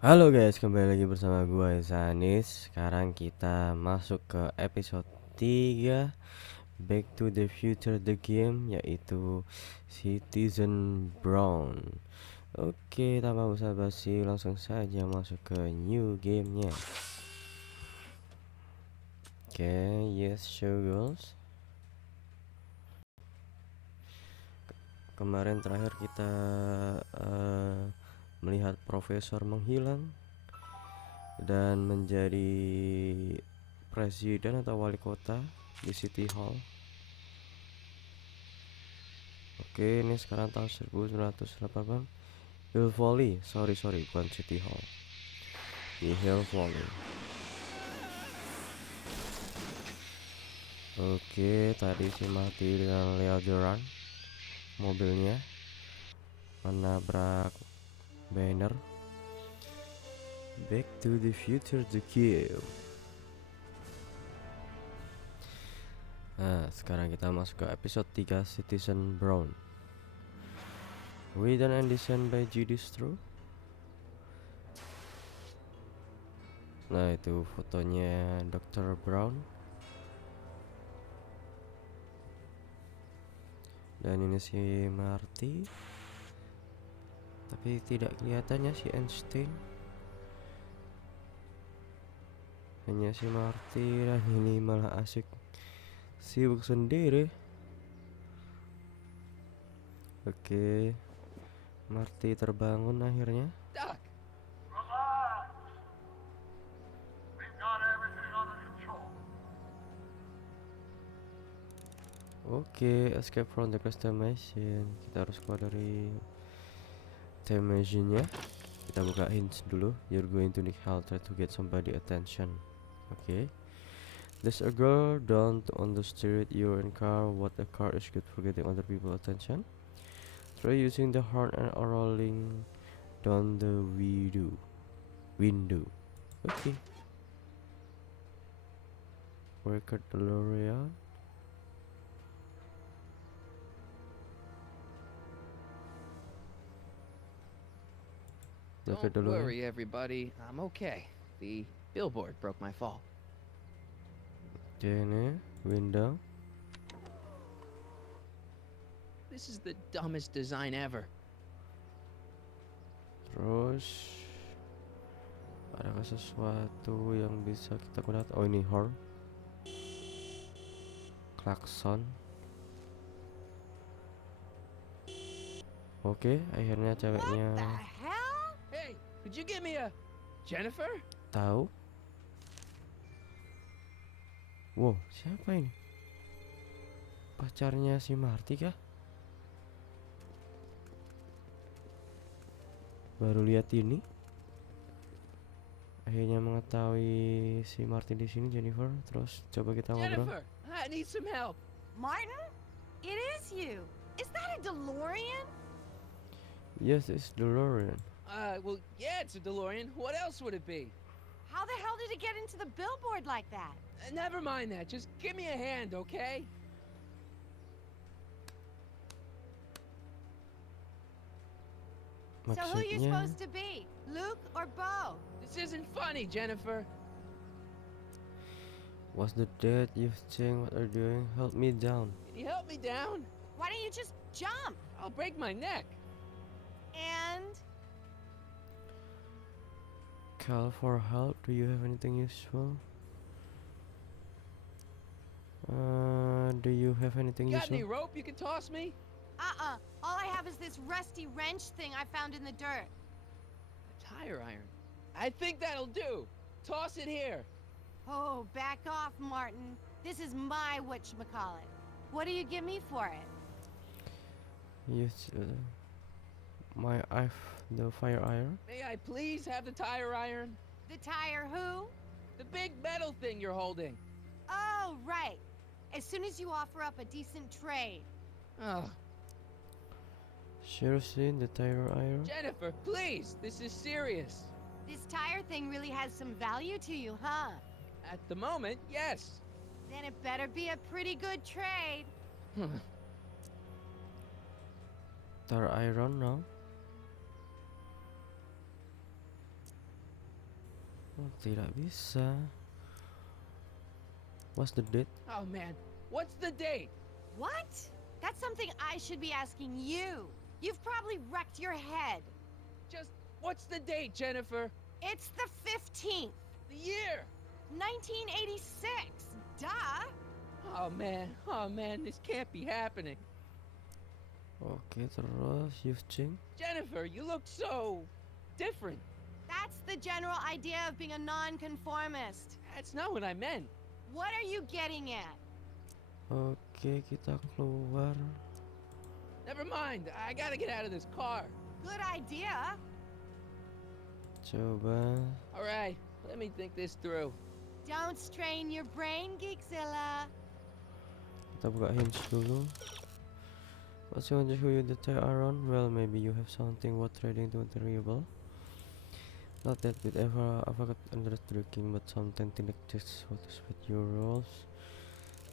Halo guys, kembali lagi bersama gue Esa Hanis. Sekarang kita masuk ke episode 3 Back to the Future the Game, yaitu Citizen Brown. Oke, tanpa basa-basi langsung saja masuk ke new gamenya. Oke, yes show girls. Kemarin terakhir kita melihat profesor menghilang dan menjadi presiden atau wali kota di City Hall. Oke, ini sekarang tahun 1980. Hill Valley, sorry bukan City Hall, di Hill Valley. Oke, tadi si mati dengan Leodoran, mobilnya menabrak banner Back to the Future the Game. Nah, sekarang kita masuk ke episode 3 Citizen Brown. Written and designed by Judy Stro. Nah, itu fotonya Dr. Brown. Dan ini si Marty, tapi tidak kelihatannya si Einstein. Hanya si Marty, dan ini malah asik sibuk sendiri. Oke, Marty terbangun akhirnya. Doc. We've got everything under control. Oke, escape from the crystal machine. Kita harus keluar dari time machine-nya. Kita buka hints dulu. You're going to need help, try to get somebody attention. Oke. There's a girl down on the street. You're in car. What a car is good for getting other people attention. Try using the horn and rolling down the window. Okay. Record DeLorean. Don't worry, everybody. I'm okay. The billboard broke my fall. Ini window. This is the dumbest design ever. Terus adakah sesuatu yang bisa kita gunakan? Oh, ini horn, klakson. Oke, akhirnya ceweknya What the hell? Hey, could you give me a Jennifer? tahu. Wow, siapa ini? Pacarnya si Marty kah? Baru lihat ini. Akhirnya mengetahui si Marty di sini, Jennifer. Terus coba kita ngobrol. Jennifer, I need some help. Martin? It is you. Is that a DeLorean? Yes, it's DeLorean. Well, yeah, it's a DeLorean. What else would it be? How the hell did it get into the billboard like that? Never mind that. Just give me a hand, okay? So who you Maksudnya, supposed to be? Luke or Bo? This isn't funny, Jennifer. was the dad you think what are doing? Help me down. Can you help me down? Why don't you just jump? I'll break my neck. And Call for help. Do you have anything useful? Do you have anything You got any useful? rope you can toss me? all I have is this rusty wrench thing I found in the dirt. A tire iron. I think that'll do. Toss it here. Oh, back off, Martin. This is my whatchamacallit. What do you give me for it? Yes, the fire iron. May I please have the tire iron? The tire who? The big metal thing you're holding. Oh, right. As soon as you offer up a decent trade. Oh, Seriously, the tire iron. Jennifer, please. This is serious. This tire thing really has some value to you, huh? At the moment, yes. Then it better be a pretty good trade. Tire iron, no. Oh, tidak bisa. What's the date? Oh man, what's the date? What? That's something I should be asking you. You've probably wrecked your head. Just what's the date, Jennifer? It's the 15th, The year? 1986. Duh. Oh man, this can't be happening. Oke, terus you've changed. Jennifer, you look so different. That's the general idea of being a nonconformist. That's not what I meant. What are you getting at? Oke, kita keluar. Never mind, I gotta get out of this car. Good idea. Coba. Alright, let me think this through. Don't strain your brain, Geekzilla. Kita buka hints dulu. What's going to show you the tire iron? Well, maybe you have something worth trading to variable. Not that we'd ever avoid undertaking, but something like this. What is with your rules?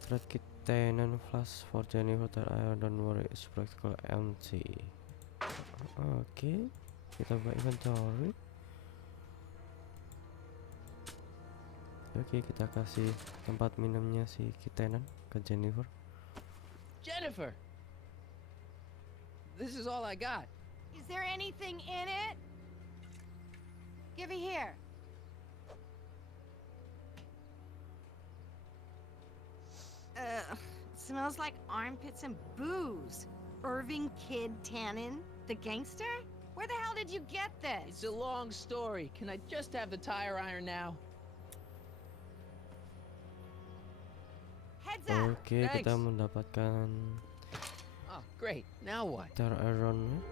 Trade kit 10 and flash for Jennifer tire iron. Don't worry, it's practical empty. Oke, kita buka inventory. Oke, kita kasih tempat minumnya si Kitenan ke Jennifer. Jennifer! This is all I got. Is there anything in it? Give it here. Ugh, smells like armpits and booze. Irving Kid Tannen, the gangster? Where the hell did you get It's this? a long story. Can I just have the tire iron now? Heads up. Oke, kita Thanks. mendapatkan Oh, great. Now what? tire iron.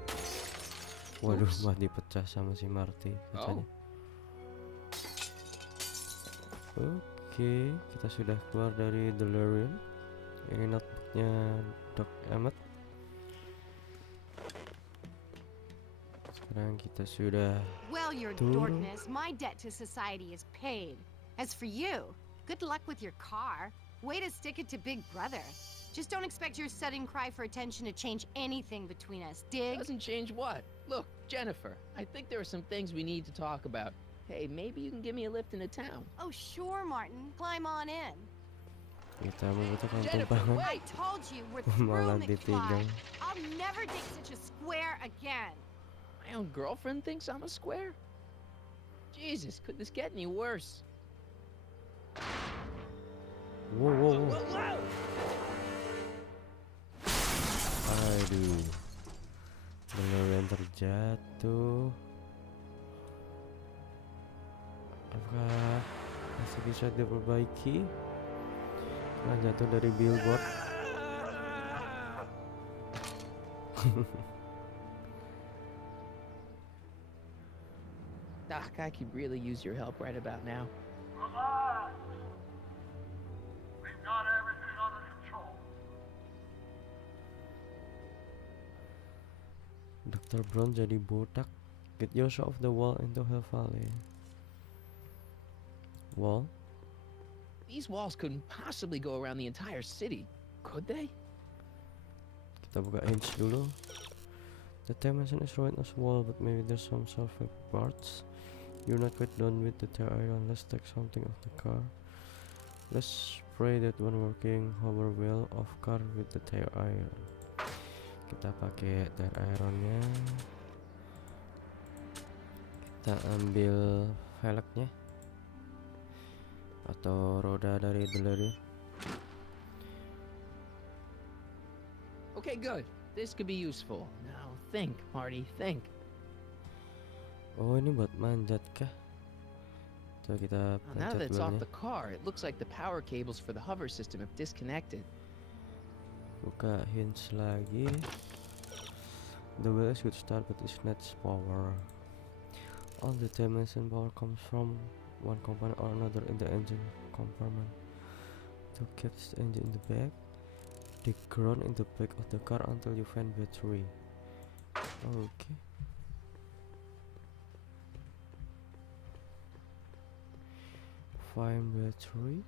Waduh, Oops. mah dipecah sama si Marty kacanya. Oke, kita sudah keluar dari Delirium. Ini notebooknya Doc Emmett. Sekarang kita sudah Well, your Tuh. dorkness, my debt to society is paid. As for you, good luck with your car. Way to stick it to Big Brother. Just don't expect your sudden cry for attention to change anything between us, dig? Doesn't change what? Look, Jennifer, I think there are some things we need to talk about. Hey, maybe you can give me a lift into town. Oh, sure, Martin. Climb on in. kita membutuhkan Jennifer, tumpangan. I wait! told you we're through, Malah McFly. ditinggal. I'll never date such a square again. My own girlfriend thinks I'm a square? Jesus, could this get any worse? Wow, wow, wow. Whoa, whoa! Aduh, Delirium terjatuh. Apakah masih bisa diperbaiki? Setelah jatuh dari billboard. Doc, I could really use your help right about now. Relax. We've got everything under control. Dr. Brown jadi botak. Get yourself off the wall into Hell Valley. Wall? These walls couldn't possibly go around the entire city, could they? Kita buka hints dulu. The dimension is ruined as wall, but maybe there's some salvage parts. You're not quite done with the tire iron. Let's take something off the car. Let's spray that one working hover wheel of car with the tire iron. Kita pakai tire ironnya. Kita ambil velgnya atau roda dari Delirium. Okay, good. This could be useful. Now think, Marty, think. Oh, ini buat manjat kah? Coba kita Now pencet that it's off wheelnya. the car, it looks like the power cables for the hover system have disconnected. Buka hints lagi. The wheel is good start, but it needs power. All the dimension power comes from one component or another in the engine compartment. To keep the engine in the back, dig ground in the back of the car until you find battery. Okay. Find battery.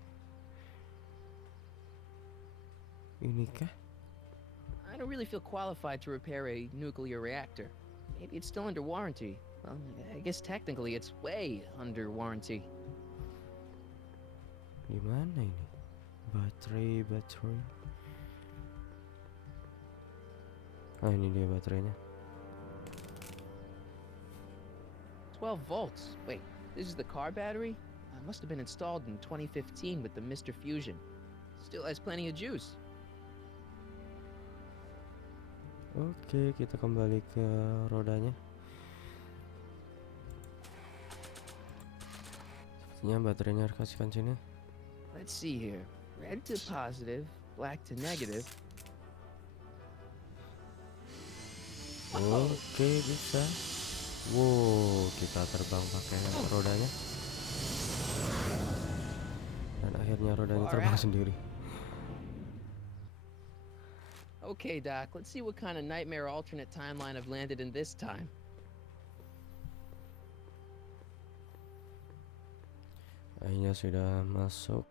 Ini kah? I don't really feel qualified to repair a nuclear reactor. Maybe it's still under warranty. Well, I guess technically it's way under warranty. Di mana ini? Baterai. Ah, ini dia baterainya. 12 volts. Wait, this is the car battery? Must have been installed in 2015 with the Mr. Fusion. Still has plenty of juice. Oke, kita kembali ke rodanya. Sepertinya baterainya harus kasihkan sini. Let's see here. Red to positive, black to negative. Oke, bisa. Wow, kita terbang pakai rodanya. Dan akhirnya rodanya terbang sendiri. Okay, Doc, let's see what kind of nightmare alternate timeline I've landed in this time. Akhirnya sudah masuk.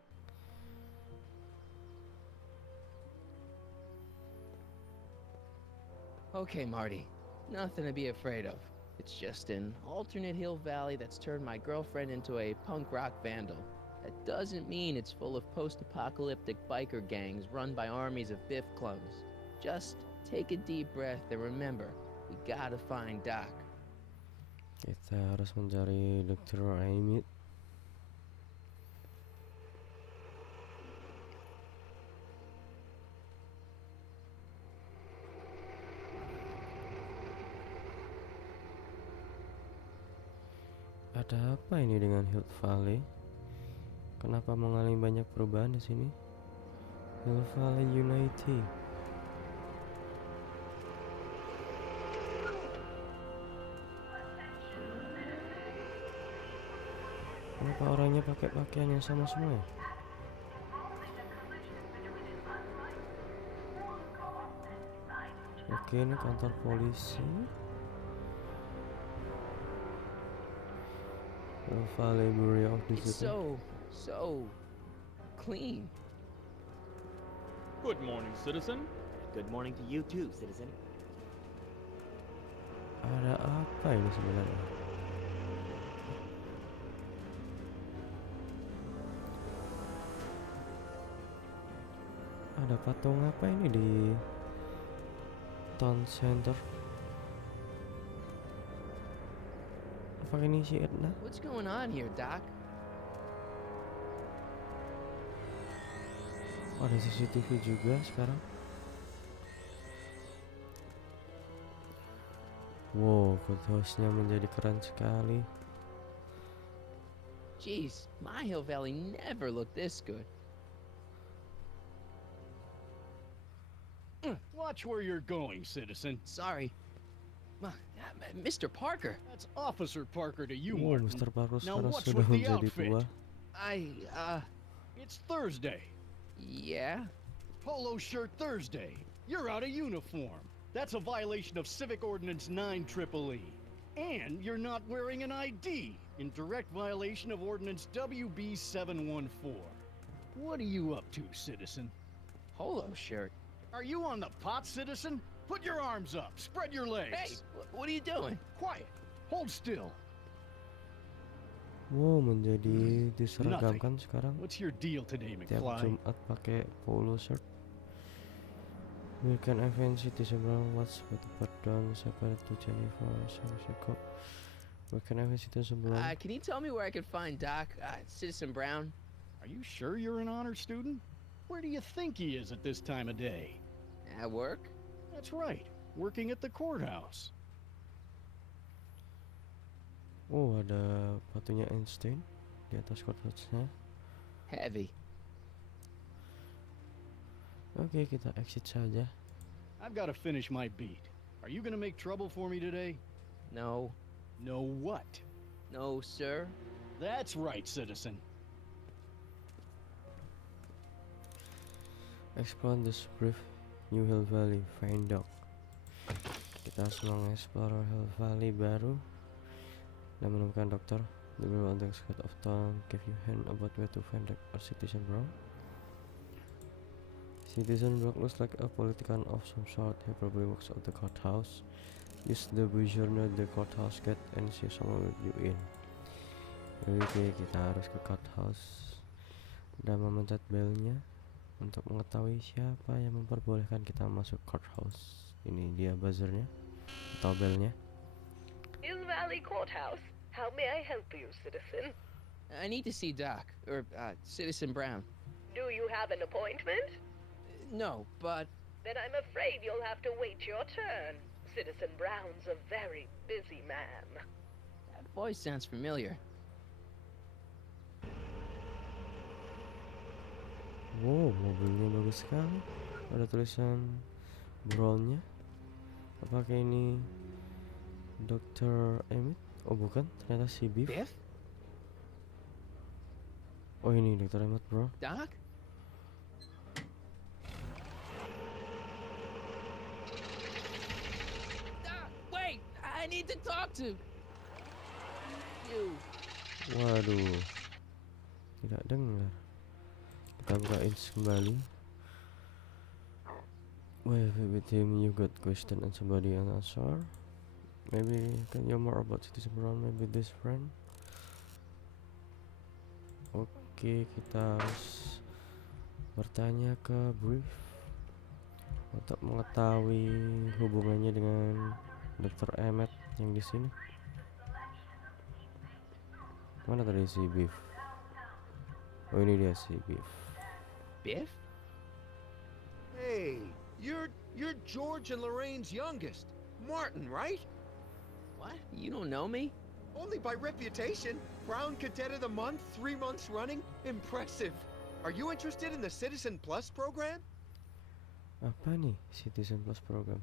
Okay, Marty. Nothing to be afraid of. It's just an alternate hill valley that's turned my girlfriend into a punk rock vandal. That doesn't mean it's full of post-apocalyptic biker gangs run by armies of Biff clones. Just take a deep breath and remember, we gotta find Doc. Kita harus mencari Dr. Amy. Ada apa ini dengan Hill Valley? Kenapa mengalami banyak perubahan di sini? Hill Valley Unity. Kenapa orangnya pakai pakaian yang sama semua ya? Oke, ini kantor polisi. Valley Bureau of It's Discipline. so clean. Good morning, citizen. Good morning to you too, citizen. Ada apa ini sebenarnya? Ada patung apa ini di Town Center? Apa ini si Edna? What's going on here, Doc? Ada CCTV juga sekarang. Wow, courthouse-nya menjadi keren sekali. Jeez, my Hill Valley never looked this good. Watch where you're going, citizen. Sorry. Mr. Parker, That's Officer Parker to you, Wow, Martin. Mr. Parker Now sekarang what's sudah with the menjadi outfit? tua. It's Thursday. Yeah? Polo shirt Thursday. You're out of uniform. That's a violation of Civic Ordinance 9EEE. And you're not wearing an ID, in direct violation of Ordinance WB 714. What are you up to, citizen? Polo shirt. Are you on the pot, citizen? Put your arms up. Spread your legs. Hey, what are you doing? Quiet. Hold still. Wow, menjadi diseragamkan sekarang. What's your deal today, Tiap McFly? Jumat pakai polo shirt. We can event citizen Brown watch but down separate to Jennifer Sanseco. We can event citizen Brown. Can you tell me where I can find Doc, Citizen Brown? Are you sure you're an honor student? Where do you think he is at this time of day? At work? That's right, working at the courthouse. Oh, ada batunya Einstein di atas courthouse-nya. Heavy. Oke, kita exit saja. I've got to finish my beat. Are you gonna make trouble for me today? No. No what? No, sir. That's right, citizen. Explore this brief New Hill Valley, find Doc. Kita harus mengeksplor Hill Valley baru dan menemukan dokter. The Bureau on the outskirts of town give you hint about where to find Doc or Citizen Brown. Citizen Brown looks like a politician of some sort. He probably works at the courthouse. Use the journal the courthouse gate and see someone with you in. Oke, kita harus ke courthouse dan memencet belnya untuk mengetahui siapa yang memperbolehkan kita masuk courthouse. Ini dia buzzernya atau belnya. Hill Valley Courthouse. How may I help you, citizen? I need to see Doc, or Citizen Brown. Do you have an appointment? No, but Then I'm afraid you'll have to wait your turn. Citizen Brown's a very busy man. that voice sounds familiar. Wow, mobilnya bagus sekali. Ada tulisan Brownnya. Apakah ini Dr. Emmett? Oh bukan, ternyata si Biff. Biff? Oh ini Dr. Emmett bro. Doc? Doc, wait! I need to talk to you. Waduh, tidak dengar. Kita buka ins kembali. Well, with him you got question and somebody an answer. Maybe can you more about Citizen Brown? Maybe this friend. Oke, kita harus bertanya ke Brief untuk mengetahui hubungannya dengan Dr. Emmett yang di sini. Mana tadi si Biff? Oh ini dia si Biff. Biff? Hey, you're George and Lorraine's youngest, Martin, right? What? You don't know me? Only by reputation. Brown Cadet of the Month, 3 months running. Impressive. Are you interested in the Citizen Plus program? Apa nih Citizen Plus program?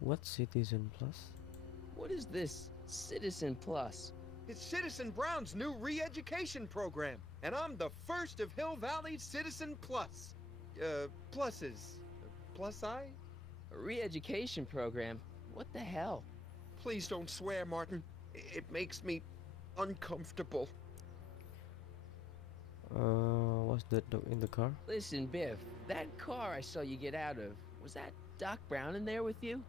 What Citizen Plus? What is this Citizen Plus? It's Citizen Brown's new re-education program, and I'm the first of Hill Valley's Citizen Plus. Pluses. Plus I? A re-education program? What the hell? Please don't swear, Martin. It makes me uncomfortable. Was that dog in the car? Listen, Biff, that car I saw you get out of, was that Doc Brown in there with you?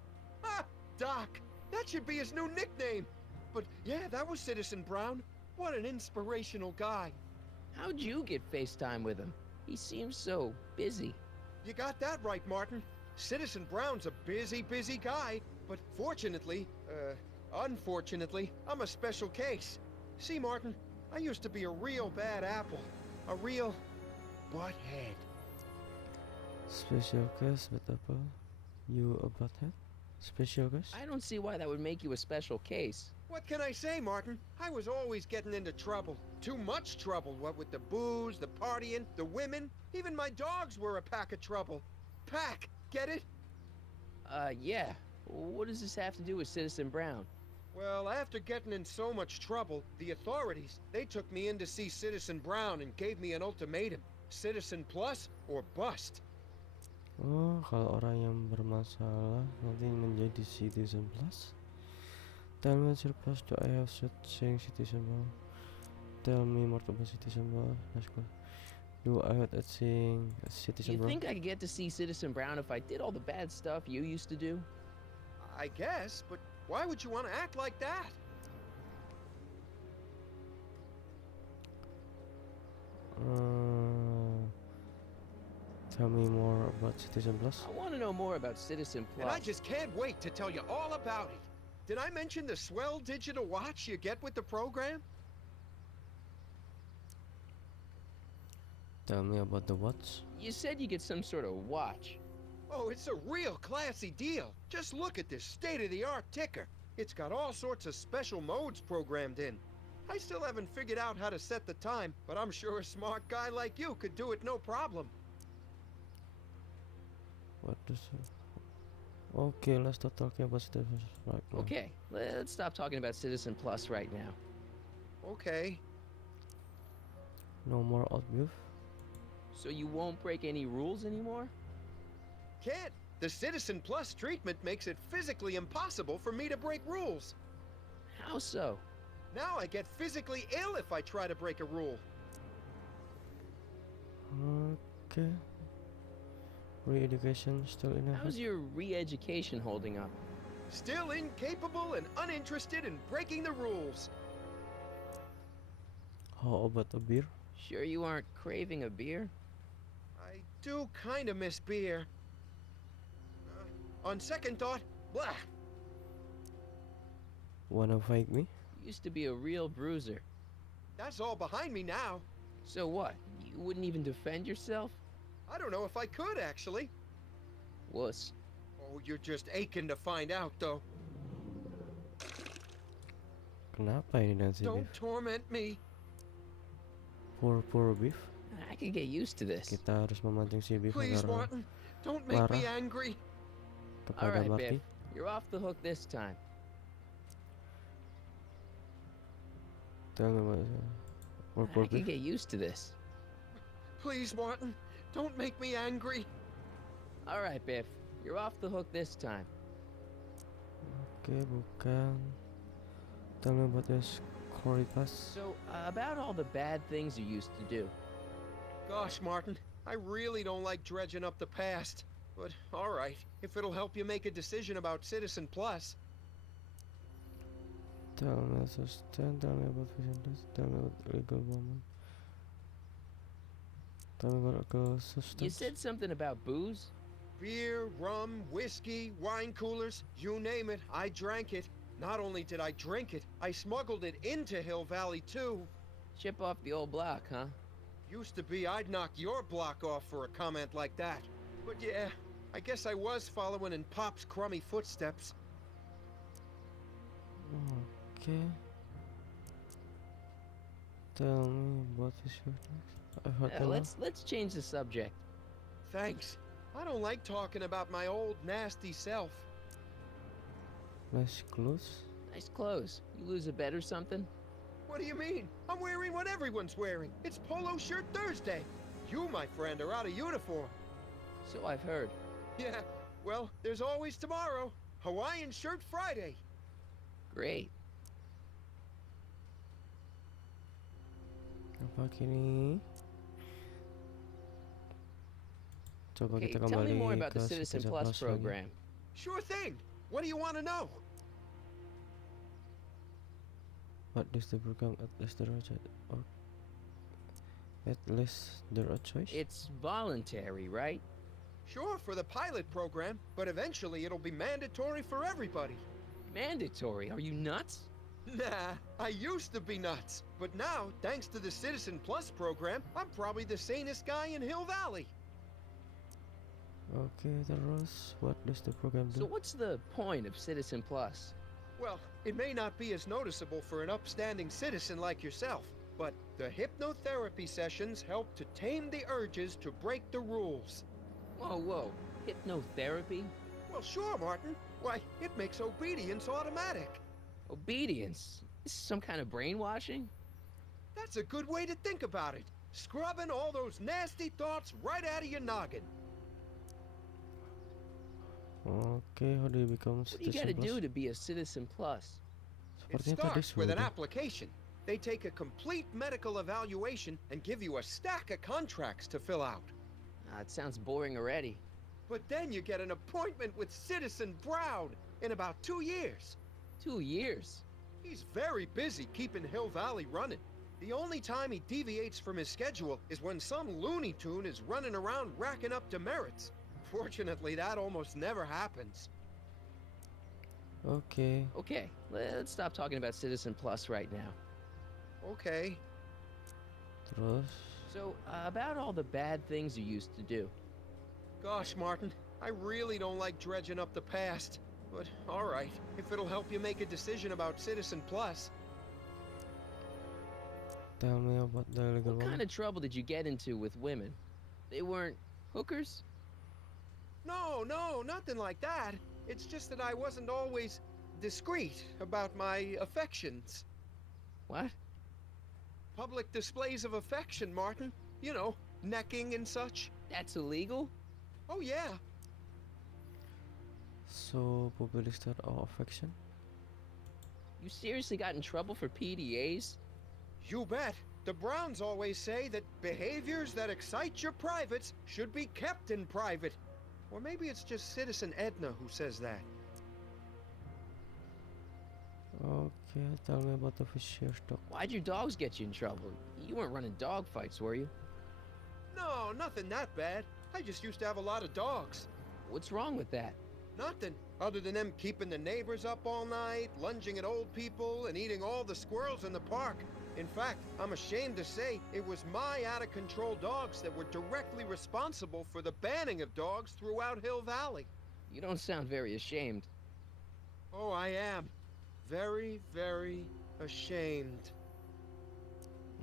Ah, Doc! That should be his new nickname! But yeah, that was Citizen Brown. What an inspirational guy. How'd you get FaceTime with him? He seems so busy. You got that right, Martin. Citizen Brown's a busy guy, but unfortunately, I'm a special case. See, Martin, I used to be a real bad apple. A real butthead. Special case, but apa? You a butthead? Special case? I don't see why that would make you a special case. What can I say, Martin? I was always getting into trouble. Too much trouble, what with the booze, the partying, the women. Even my dogs were a pack of trouble. Pack, get it? Yeah. What does this have to do with Citizen Brown? Well, after getting in so much trouble, the authorities, they took me in to see Citizen Brown and gave me an ultimatum. Citizen Plus or bust. Oh, kalau orang yang bermasalah nanti menjadi Citizen Plus. Tell me what's your plus, do I have such saying Citizen Brown? Tell me more about Citizen Brown. Next question. Do I have that saying Citizen You Brown? think I could get to see Citizen Brown if I did all the bad stuff you used to do? I guess, but why would you want to act like that? Tell me more about Citizen Plus. I want to know more about Citizen Plus. And I just can't wait to tell you all about it. Did I mention the swell digital watch you get with the program? Tell me about the watch. You said you get some sort of watch. Oh, it's a real classy deal. Just look at this state-of-the-art ticker. It's got all sorts of special modes programmed in. I still haven't figured out how to set the time, but I'm sure a smart guy like you could do it no problem. What does Okay, let's start talking about Citizen Plus right now. Okay, let's stop talking about Citizen Plus right now. Okay. No more outbuff. So you won't break any rules anymore? Can't. The Citizen Plus treatment makes it physically impossible for me to break rules. How so? Now I get physically ill if I try to break a rule. Okay. Re-education still in effect. How's your re-education holding up? Still incapable and uninterested in breaking the rules. How about a beer? Sure you aren't craving a beer? I do kinda miss beer. On second thought, blah! Wanna fight me? You used to be a real bruiser. That's all behind me now. So what? You wouldn't even defend yourself? I don't know if I could, actually. Wuss. Oh, you're just aching to find out, though. Kenapa ini dan si Don't Beef? torment me. Poor Beef. I could get used to this. Kita harus memancing si Beef Please, agar Martin. Don't make me marah angry. All kepada right, Marty. Biff. You're off the hook this time. Tell me what. Poor I could Beef. get used to this. Please, Martin. Don't make me angry. All right, Biff. You're off the hook this time. Oke, bukan. Tell me about this Cory Pass. So, about all the bad things you used to do. Gosh, Martin. I really don't like dredging up the past. But, alright. If it'll help you make a decision about Citizen Plus. Tell me assistant. Tell me about vision test. Tell me about illegal woman. Tell me about illegal substance. You said something about booze? Beer, rum, whiskey, wine coolers, you name it, I drank it. Not only did I drink it, I smuggled it into Hill Valley, too. Chip off the old block, huh? Used to be I'd knock your block off for a comment like that. But yeah, I guess I was following in Pop's crummy footsteps. Okay. Tell me what is your next? Let's change the subject. Thanks. I don't like talking about my old nasty self. Nice clothes. Nice clothes. You lose a bet or something? What do you mean? I'm wearing what everyone's wearing. It's Polo Shirt Thursday. You, my friend, are out of uniform. So I've heard. Yeah, well, there's always tomorrow. Hawaiian Shirt Friday. Great. Apa kini? Coba Okay, kita tell me kembali more about ke the Citizen Citizen Plus Plus lagi. program. Sure thing. What do you want to know? What is the program? At least there are or at least there are choice. It's voluntary, right? Sure, for the pilot program, but eventually it'll be mandatory for everybody. Mandatory? Are you nuts? Nah, I used to be nuts. But now, thanks to the Citizen Plus program, I'm probably the sanest guy in Hill Valley. Okay, terus what does the program do? So what's the point of Citizen Plus? Well, it may not be as noticeable for an upstanding citizen like yourself, but the hypnotherapy sessions help to tame the urges to break the rules. Whoa. Hypnotherapy? Well, sure, Martin. Why, it makes obedience automatic. Obedience? This is some kind of brainwashing? That's a good way to think about it. Scrubbing all those nasty thoughts right out of your noggin. Okay, how do you become What do you Citizen gotta Plus? do to be a Citizen Plus? It Sepertinya tadi starts with an sudah. application. They take a complete medical evaluation and give you a stack of contracts to fill out. It sounds boring already. But then you get an appointment with Citizen Brown in about 2 years. 2 years? He's very busy keeping Hill Valley running. The only time he deviates from his schedule is when some Looney Tune is running around racking up demerits. Fortunately, that almost never happens. Okay. Okay, let's stop talking about Citizen Plus right now. Okay. Terus So, about all the bad things you used to do. Gosh, Martin, I really don't like dredging up the past. But, alright, if it'll help you make a decision about Citizen Plus. tell me about the illegal What one. kind of trouble did you get into with women? They weren't hookers? No, nothing like that. It's just that I wasn't always discreet about my affections. What? Public displays of affection, Martin. You know, necking and such. That's illegal? Oh, yeah. So public start of affection. You seriously got in trouble for PDAs? You bet. The Browns always say that behaviors that excite your privates should be kept in private. Or maybe it's just Citizen Edna who says that. Okay, tell me about the vicious dog. Why'd your dogs get you in trouble? You weren't running dog fights, were you? No, nothing that bad. I just used to have a lot of dogs. What's wrong with that? Nothing, other than them keeping the neighbors up all night, lunging at old people, and eating all the squirrels in the park. In fact, I'm ashamed to say it was my out-of-control dogs that were directly responsible for the banning of dogs throughout Hill Valley. You don't sound very ashamed. Oh, I am. Very, very ashamed.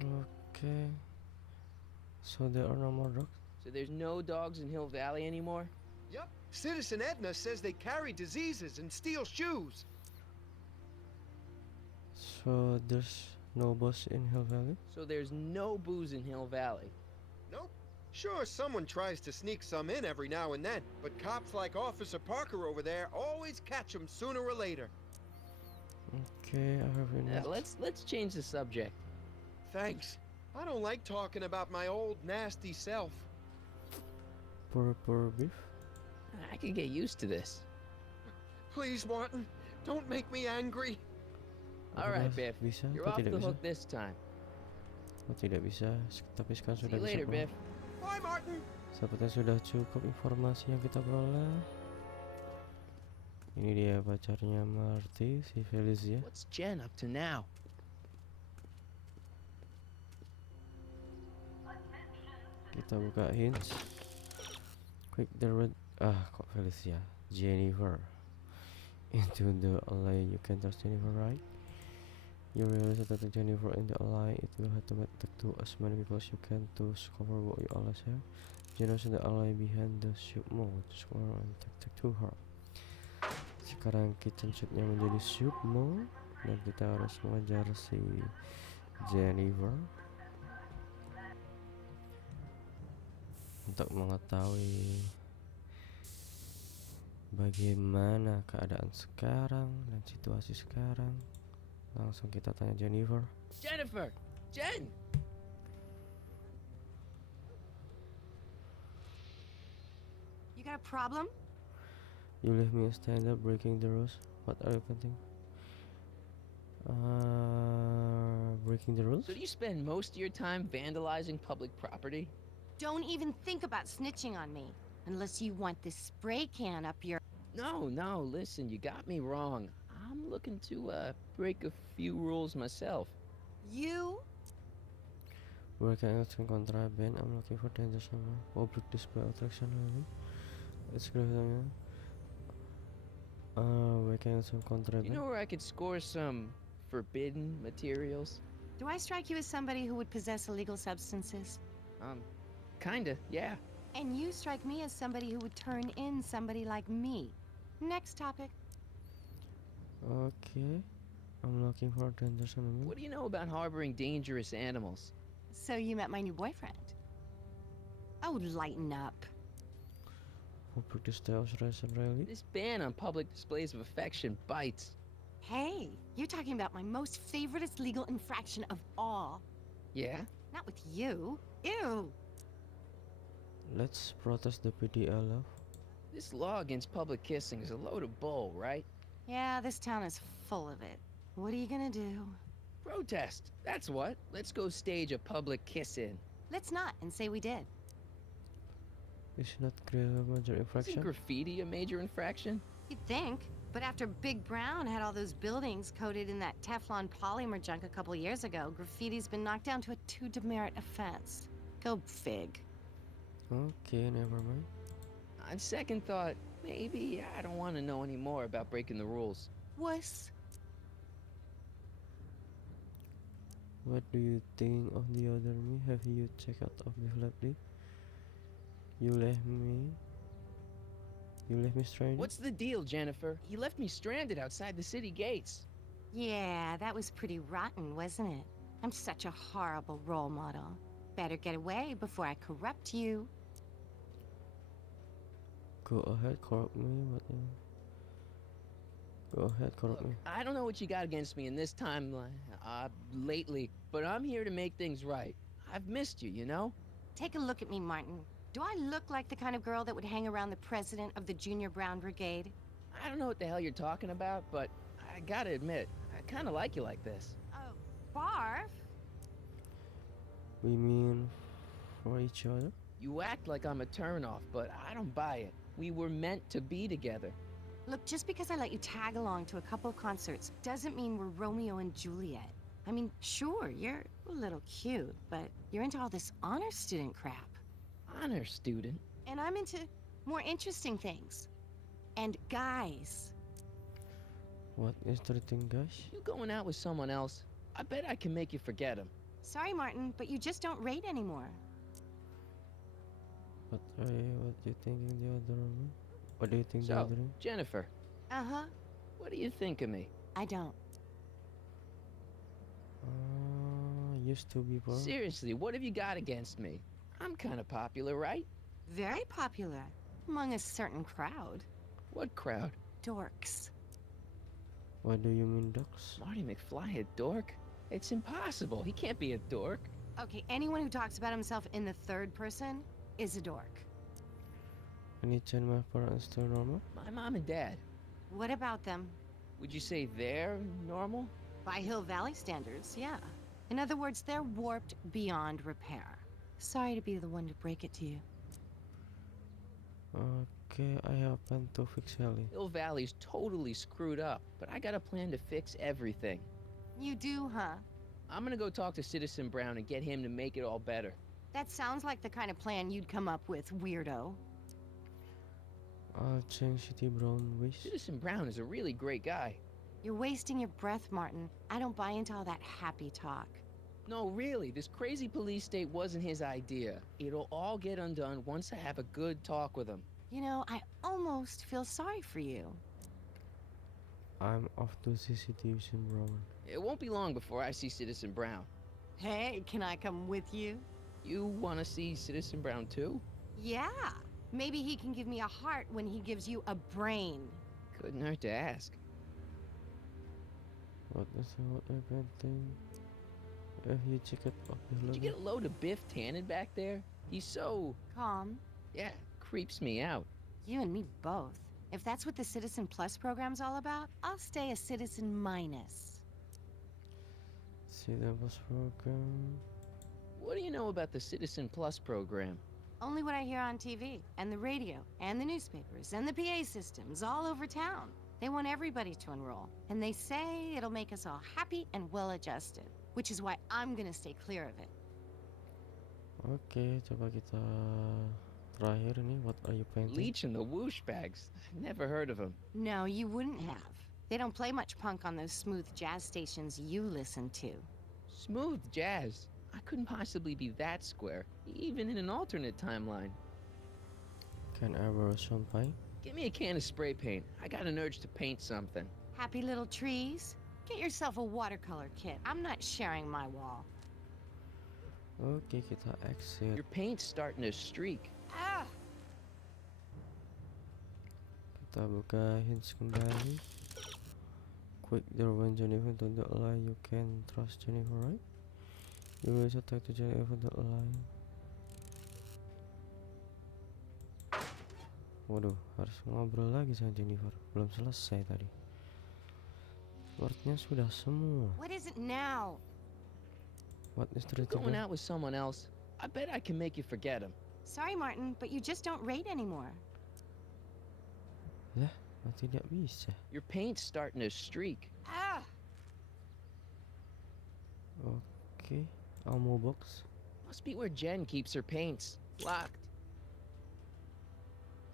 Okay. So there are no more dogs? So there's no dogs in Hill Valley anymore? Yep. Citizen Edna says they carry diseases and steal shoes. So there's no boss in Hill Valley? So there's no booze in Hill Valley. Nope. Sure, someone tries to sneak some in every now and then, but cops like Officer Parker over there always catch them sooner or later. Okay, I have enough. Let's change the subject. Thanks. I don't like talking about my old nasty self. Poor beef? I could get used to this. Please, Martin, don't make me angry. All right, Apakah Biff. bisa You're atau off tidak the bisa? hook this time. Oh, tidak bisa, tapi sekarang See sudah you bisa later, pulang. Biff. Bye, Martin. Sepertinya sudah cukup informasi yang kita peroleh. Ini dia pacarnya Marty, si Felicia. What's Jen up to now? Kita buka hints. Quick the red. Kok Felicia? Jennifer. Into the alley. You can trust Jennifer, right? You realize that the Jennifer in the alley, it will have to talk to as many people as you can to discover what you always have. Jennifer's in the alley behind the ship mode. Discover and talk to her. Sekarang kitchen shootnya menjadi ship mode dan kita harus mengejar si Jennifer untuk mengetahui bagaimana keadaan sekarang dan situasi sekarang. Langsung kita tanya Jennifer. Jennifer! Jen! You got a problem? You leave me stand up breaking the rules. What are you thinking? Breaking the rules? So do you spend most of your time vandalizing public property? Don't even think about snitching on me. Unless you want this spray can up your... No, listen, you got me wrong. I'm looking to, break a few rules myself. You? Working out some contraband. I'm looking for danger somewhere. Public display attraction really. It's great. Working out some contraband. You know where I could score some forbidden materials? Do I strike you as somebody who would possess illegal substances? Kinda, yeah. And you strike me as somebody who would turn in somebody like me. Next topic. Okay. I'm looking for danger somewhere. What do you know about harboring dangerous animals? So you met my new boyfriend. Oh, lighten up. Public display attraction really. This ban on public displays of affection bites. Hey, you're talking about my most favoriteest legal infraction of all. Yeah? Not with you. Ew. Let's protest the PDL. This law against public kissing is a load of bull, right? Yeah, this town is full of it. What are you gonna do? Protest, that's what. Let's go stage a public kiss-in. Let's not and say we did. Is not clear a major Isn't infraction? graffiti a major infraction? You'd think. But after Big Brown had all those buildings coated in that Teflon polymer junk a couple years ago, graffiti's been knocked down to a 2 demerit offense. Go fig. Okay, never mind. On second thought, maybe I don't want to know any more about breaking the rules. Wuss. What do you think of the other me? Have you checked out of me lately? You left me stranded? What's the deal, Jennifer? You left me stranded outside the city gates. Yeah, that was pretty rotten, wasn't it? I'm such a horrible role model. Better get away before I corrupt you. Go ahead, corrupt me, but go ahead, corrupt Look, me. I don't know what you got against me in this timeline, lately, but I'm here to make things right. I've missed you, you know? Take a look at me, Martin. Do I look like the kind of girl that would hang around the president of the Junior Brown Brigade? I don't know what the hell you're talking about, but I gotta admit, I kind of like you like this. Oh, barf? We mean for each other? You act like I'm a turnoff, but I don't buy it. We were meant to be together. Look, just because I let you tag along to a couple concerts doesn't mean we're Romeo and Juliet. I mean, sure, you're a little cute, but you're into all this honor student crap. Honor student? And I'm into more interesting things. And guys. What is the thing, guys? You going out with someone else? I bet I can make you forget him. Sorry, Martin, but you just don't rate anymore. What you thinking the other one? What do you think the So, other one? Jennifer, Uh-huh. what do you think of me? I don't. Used to be, bro. Seriously, what have you got against me? I'm kind of popular, right? Very popular. Among a certain crowd. What crowd? Dorks. What do you mean, ducks? Marty McFly a dork? It's impossible. He can't be a dork. Okay, anyone who talks about himself in the third person is a dork. I need to change my parents to normal. My mom and dad, What about them? would you say they're normal? By Hill Valley standards, yeah. In other words, they're warped beyond repair. Sorry to be the one to break it to you. Okay, I have plan to fix Ellie. Hill Valley's totally screwed up, but I got a plan to fix everything. You do, huh? I'm gonna go talk to Citizen Brown and get him to make it all better. That sounds like the kind of plan you'd come up with, weirdo. I'll change City Brown wish. Citizen Brown is a really great guy. You're wasting your breath, Martin. I don't buy into all that happy talk. No, really, this crazy police state wasn't his idea. It'll all get undone once I have a good talk with him. You know, I almost feel sorry for you. I'm off to CCTV Brown. It won't be long before I see Citizen Brown. Hey, can I come with you? You wanna see Citizen Brown too? Yeah. Maybe he can give me a heart when he gives you a brain. Couldn't hurt to ask. What is what event thing? If you check it up Did you get a load of Biff Tannen back there? He's so... Calm. yeah, creeps me out. You and me both. If that's what the Citizen Plus program's all about, I'll stay a Citizen Minus. See the bus program. What do you know about the Citizen Plus program? Only what I hear on TV, and the radio, and the newspapers, and the PA systems all over town. They want everybody to enroll, and they say it'll make us all happy and well-adjusted, which is why I'm gonna stay clear of it. Oke, coba kita terakhir nih. What are you painting? Leech and the Whoosh Bags. Never heard of them. No, you wouldn't have. They don't play much punk on those smooth jazz stations you listen to. Smooth jazz. I couldn't possibly be that square, even in an alternate timeline. Can I borrow some paint? Give me a can of spray paint. I got an urge to paint something. Happy little trees? Get yourself a watercolor kit. I'm not sharing my wall. Oke, kita exit. Your paint's starting to streak. Ah! Kita buka hints kembali. Quick draw when Jennifer don't lie. You can trust Jennifer, right? You will attack to Jennifer don't lie. Waduh, harus ngobrol lagi sama Jennifer. Belum selesai tadi. Wordnya sudah semua. What is it now? What is the You're going rating? out with someone else. I bet I can make you forget him. Sorry, Martin, but you just don't rate anymore. Lah, tidak bisa. Your paint's starting to streak. Ah! Oke, ammo box Must be where Jen keeps her paints. Locked.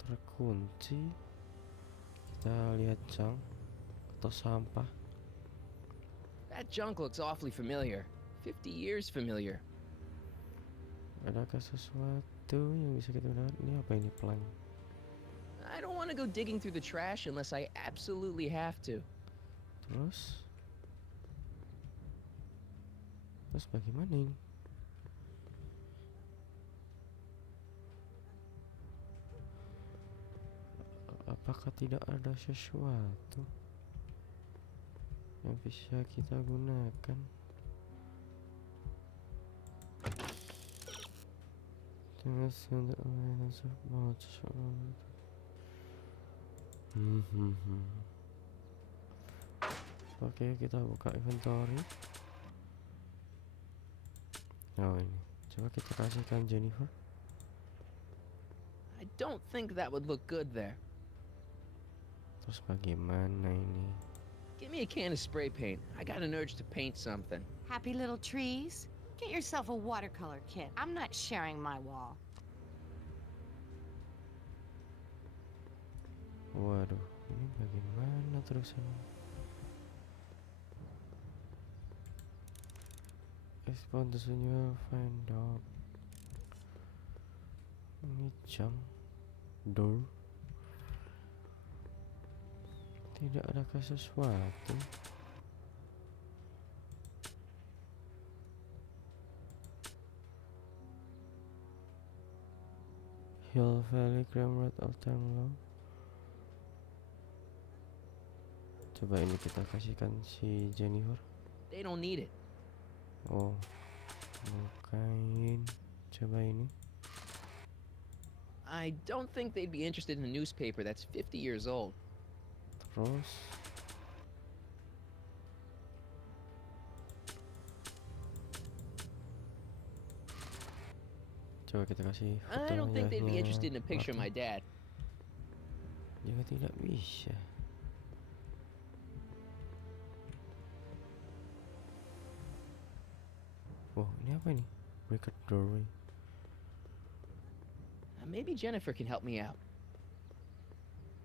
terkunci. Kita lihat junk atau sampah. That junk looks awfully familiar. 50 years familiar. Adakah sesuatu yang bisa kita gunakan? Ini apa ini, plank? I don't want to go digging through the trash unless I absolutely have to. Terus bagaimana ini? Apakah tidak ada sesuatu yang bisa kita gunakan? Dengan sender lain sebab Oke, kita buka inventory. Oh ini, coba kita kasihkan Jennifer. I don't think that would look good there. Terus bagaimana ini? Give me a can of spray paint. I got an urge to paint something. Happy little trees? Get yourself a watercolor kit. I'm not sharing my wall. Waduh, ini bagaimana terusan? Explore the new find out. Ini jam door. Tidak adakah sesuatu? Hill Valley crime rate all time low. Coba ini kita kasihkan si Jennifer. They don't need it. Oh, bukain. Coba ini. I don't think they'd be interested in a newspaper that's 50 years old. Terus coba kita kasih foto I don't think they'd be ayahnya. interested in a picture of my dad. Juga tidak bisa. Oh, ini apa ini? Record doorway. Maybe Jennifer can help me out.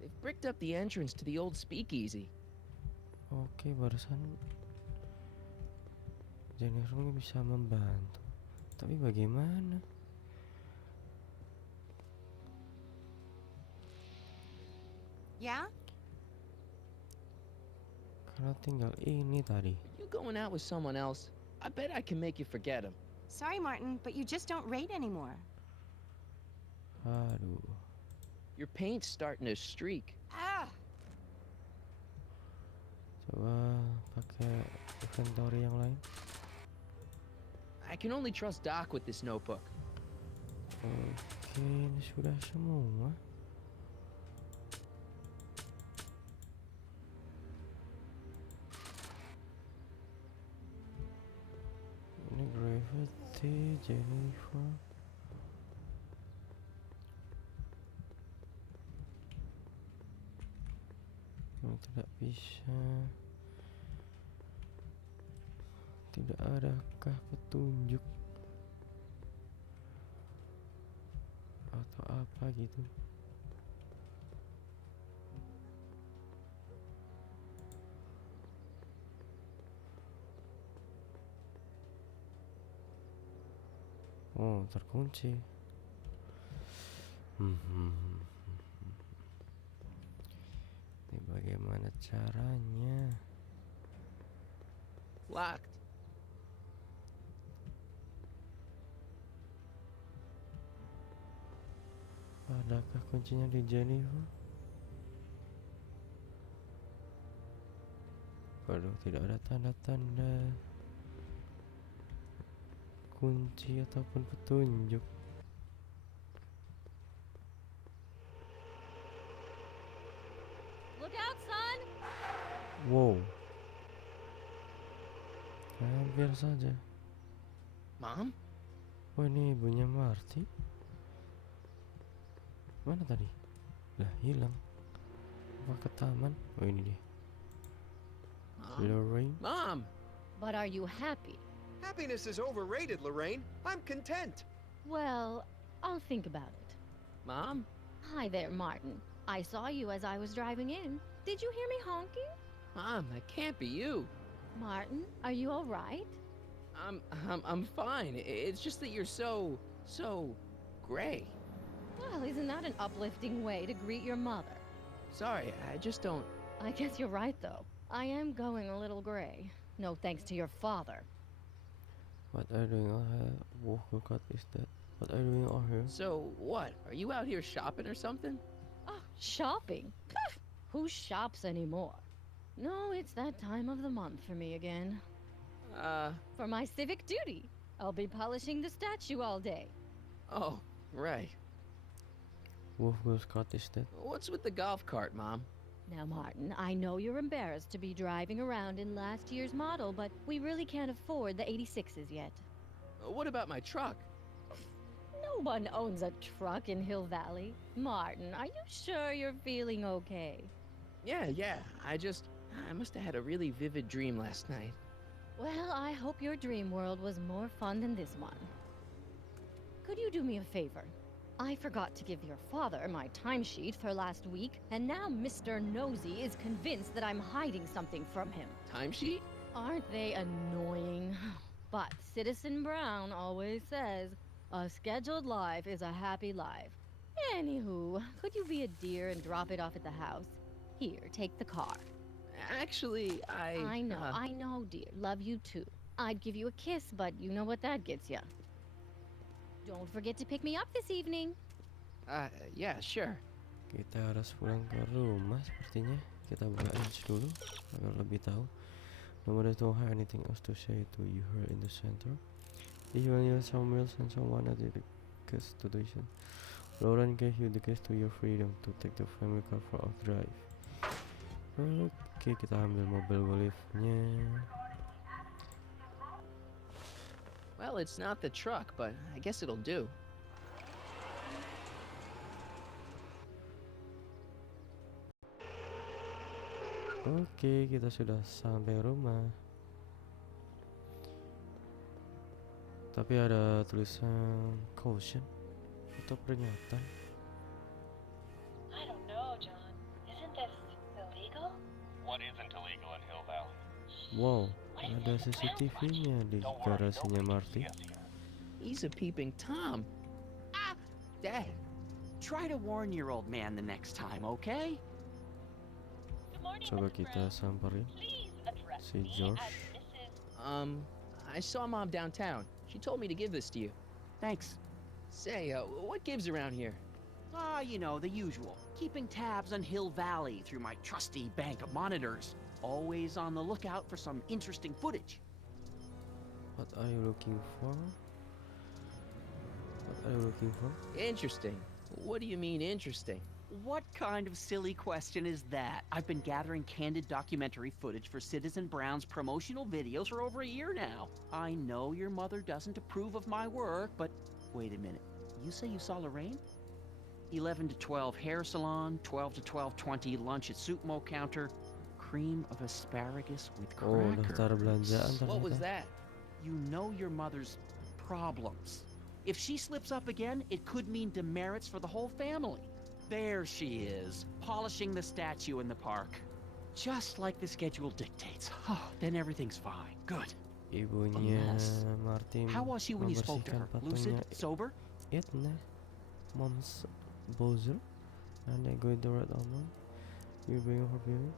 They've bricked up the entrance to the old speakeasy. Oke, barusan Jennifer mungkin bisa membantu. Tapi bagaimana? Yeah? Karena tinggal ini tadi. You going out with someone else? I bet I can make you forget him. Sorry, Martin, but you just don't rate anymore. Aduh. Your paint's starting to streak. Ah! Coba pakai inventory yang lain. I can only trust Doc with this notebook. Oke, ini sudah semua. Ini gravity, Jennifer. Tidak bisa. Tidak adakah petunjuk atau apa gitu? Oh, terkunci. Ini bagaimana caranya? Locked. Adakah kuncinya di Jennifer? Waduh, tidak ada tanda-tanda kunci ataupun petunjuk. Look out, son! Wow, hampir saja. Mom? Oh, ini ibunya Marty. Mana tadi? Lah, hilang. Apa ke taman? Oh, ini dia. Lorraine. Mom! But are you happy? Happiness is overrated, Lorraine. I'm content. Well, I'll think about it. Mom? Hi there, Martin. I saw you as I was driving in. Did you hear me honking? Mom, that can't be you. Martin, are you all right? I'm fine. It's just that you're so gray. Well, isn't that an uplifting way to greet your mother? Sorry, I just don't... I guess you're right, though. I am going a little gray. No thanks to your father. What are you doing out here? Whoa, what is that? What are you doing out here? So, what? Are you out here shopping or something? Oh, shopping? Pff, who shops anymore? No, it's that time of the month for me again. For my civic duty. I'll be polishing the statue all day. Oh, right. Wolf Cut is that? What's with the golf cart, Mom? Now, Martin, I know you're embarrassed to be driving around in last year's model, but we really can't afford the 86s yet. What about my truck? No one owns a truck in Hill Valley. Martin, are you sure you're feeling okay? Yeah. I must have had a really vivid dream last night. Well, I hope your dream world was more fun than this one. Could you do me a favor? I forgot to give your father my timesheet for last week, and now Mr. Nosy is convinced that I'm hiding something from him. Timesheet? Aren't they annoying? But Citizen Brown always says, a scheduled life is a happy life. Anywho, could you be a dear and drop it off at the house? Here, take the car. Actually, I know, dear. Love you too. I'd give you a kiss, but you know what that gets ya. Don't forget to pick me up this evening. Yeah, sure. Kita harus pulang ke rumah sepertinya. Kita buka hinge dulu agar lebih tahu. No matter don't have anything else to say to you here in the center. Even you some wheels and someone at the gas station. Lauren gave you the keys to your freedom to take the family car for a drive. Oke, kita ambil mobil golfnya. Well, it's not the truck, but I guess it'll do. Oke, kita sudah sampai rumah. Tapi ada tulisan caution atau peringatan. I don't know, John. Isn't this illegal? What isn't illegal in Hill Valley? Wow, ada CCTV-nya di garasinya Marty. He's a peeping Tom. Ah! Dad. Try to warn your old man the next time, okay? Good morning, Coba Mrs. kita Brown. samperin Please address si me George. as Mrs. I saw Mom downtown. She told me to give this to you. Thanks. Say, what gives around here? Ah, you know, the usual. Keeping tabs on Hill Valley through my trusty bank of monitors. Always on the lookout for some interesting footage. What are you looking for? What are you looking for? Interesting. What do you mean interesting? What kind of silly question is that? I've been gathering candid documentary footage for Citizen Brown's promotional videos for over a year now. I know your mother doesn't approve of my work, but wait a minute. You say you saw Lorraine? 11 to 12 hair salon, 12 to 12:20 lunch at soup mo counter, cream of asparagus with Oh, daftar belanjaan What was ternyata. that? You know your mother's problems. If she slips up again, it could mean demerits for the whole family. There she is, polishing the statue in the park. Just like the schedule dictates. Oh, then everything's fine. Good. Ibunya Unless- Martin How was she when you spoke to her? membersihkan Lucid? patungnya Sober? Edna, Mom's Bowser, and then going to Red Almond. You bring her baby.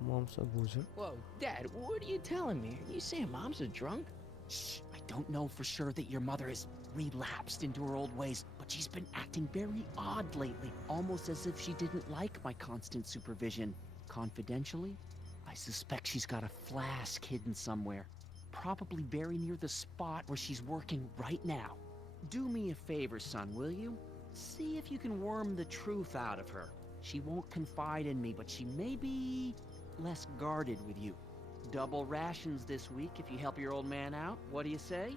Mom's a boozer. Whoa, Dad, what are you telling me? Are you saying Mom's a drunk? Shh. I don't know for sure that your mother has relapsed into her old ways, but she's been acting very odd lately, almost as if she didn't like my constant supervision. Confidentially, I suspect she's got a flask hidden somewhere, probably very near the spot where she's working right now. Do me a favor, son, will you? See if you can worm the truth out of her. She won't confide in me, but she may be less guarded with you. Double rations this week if you help your old man out. What do you say?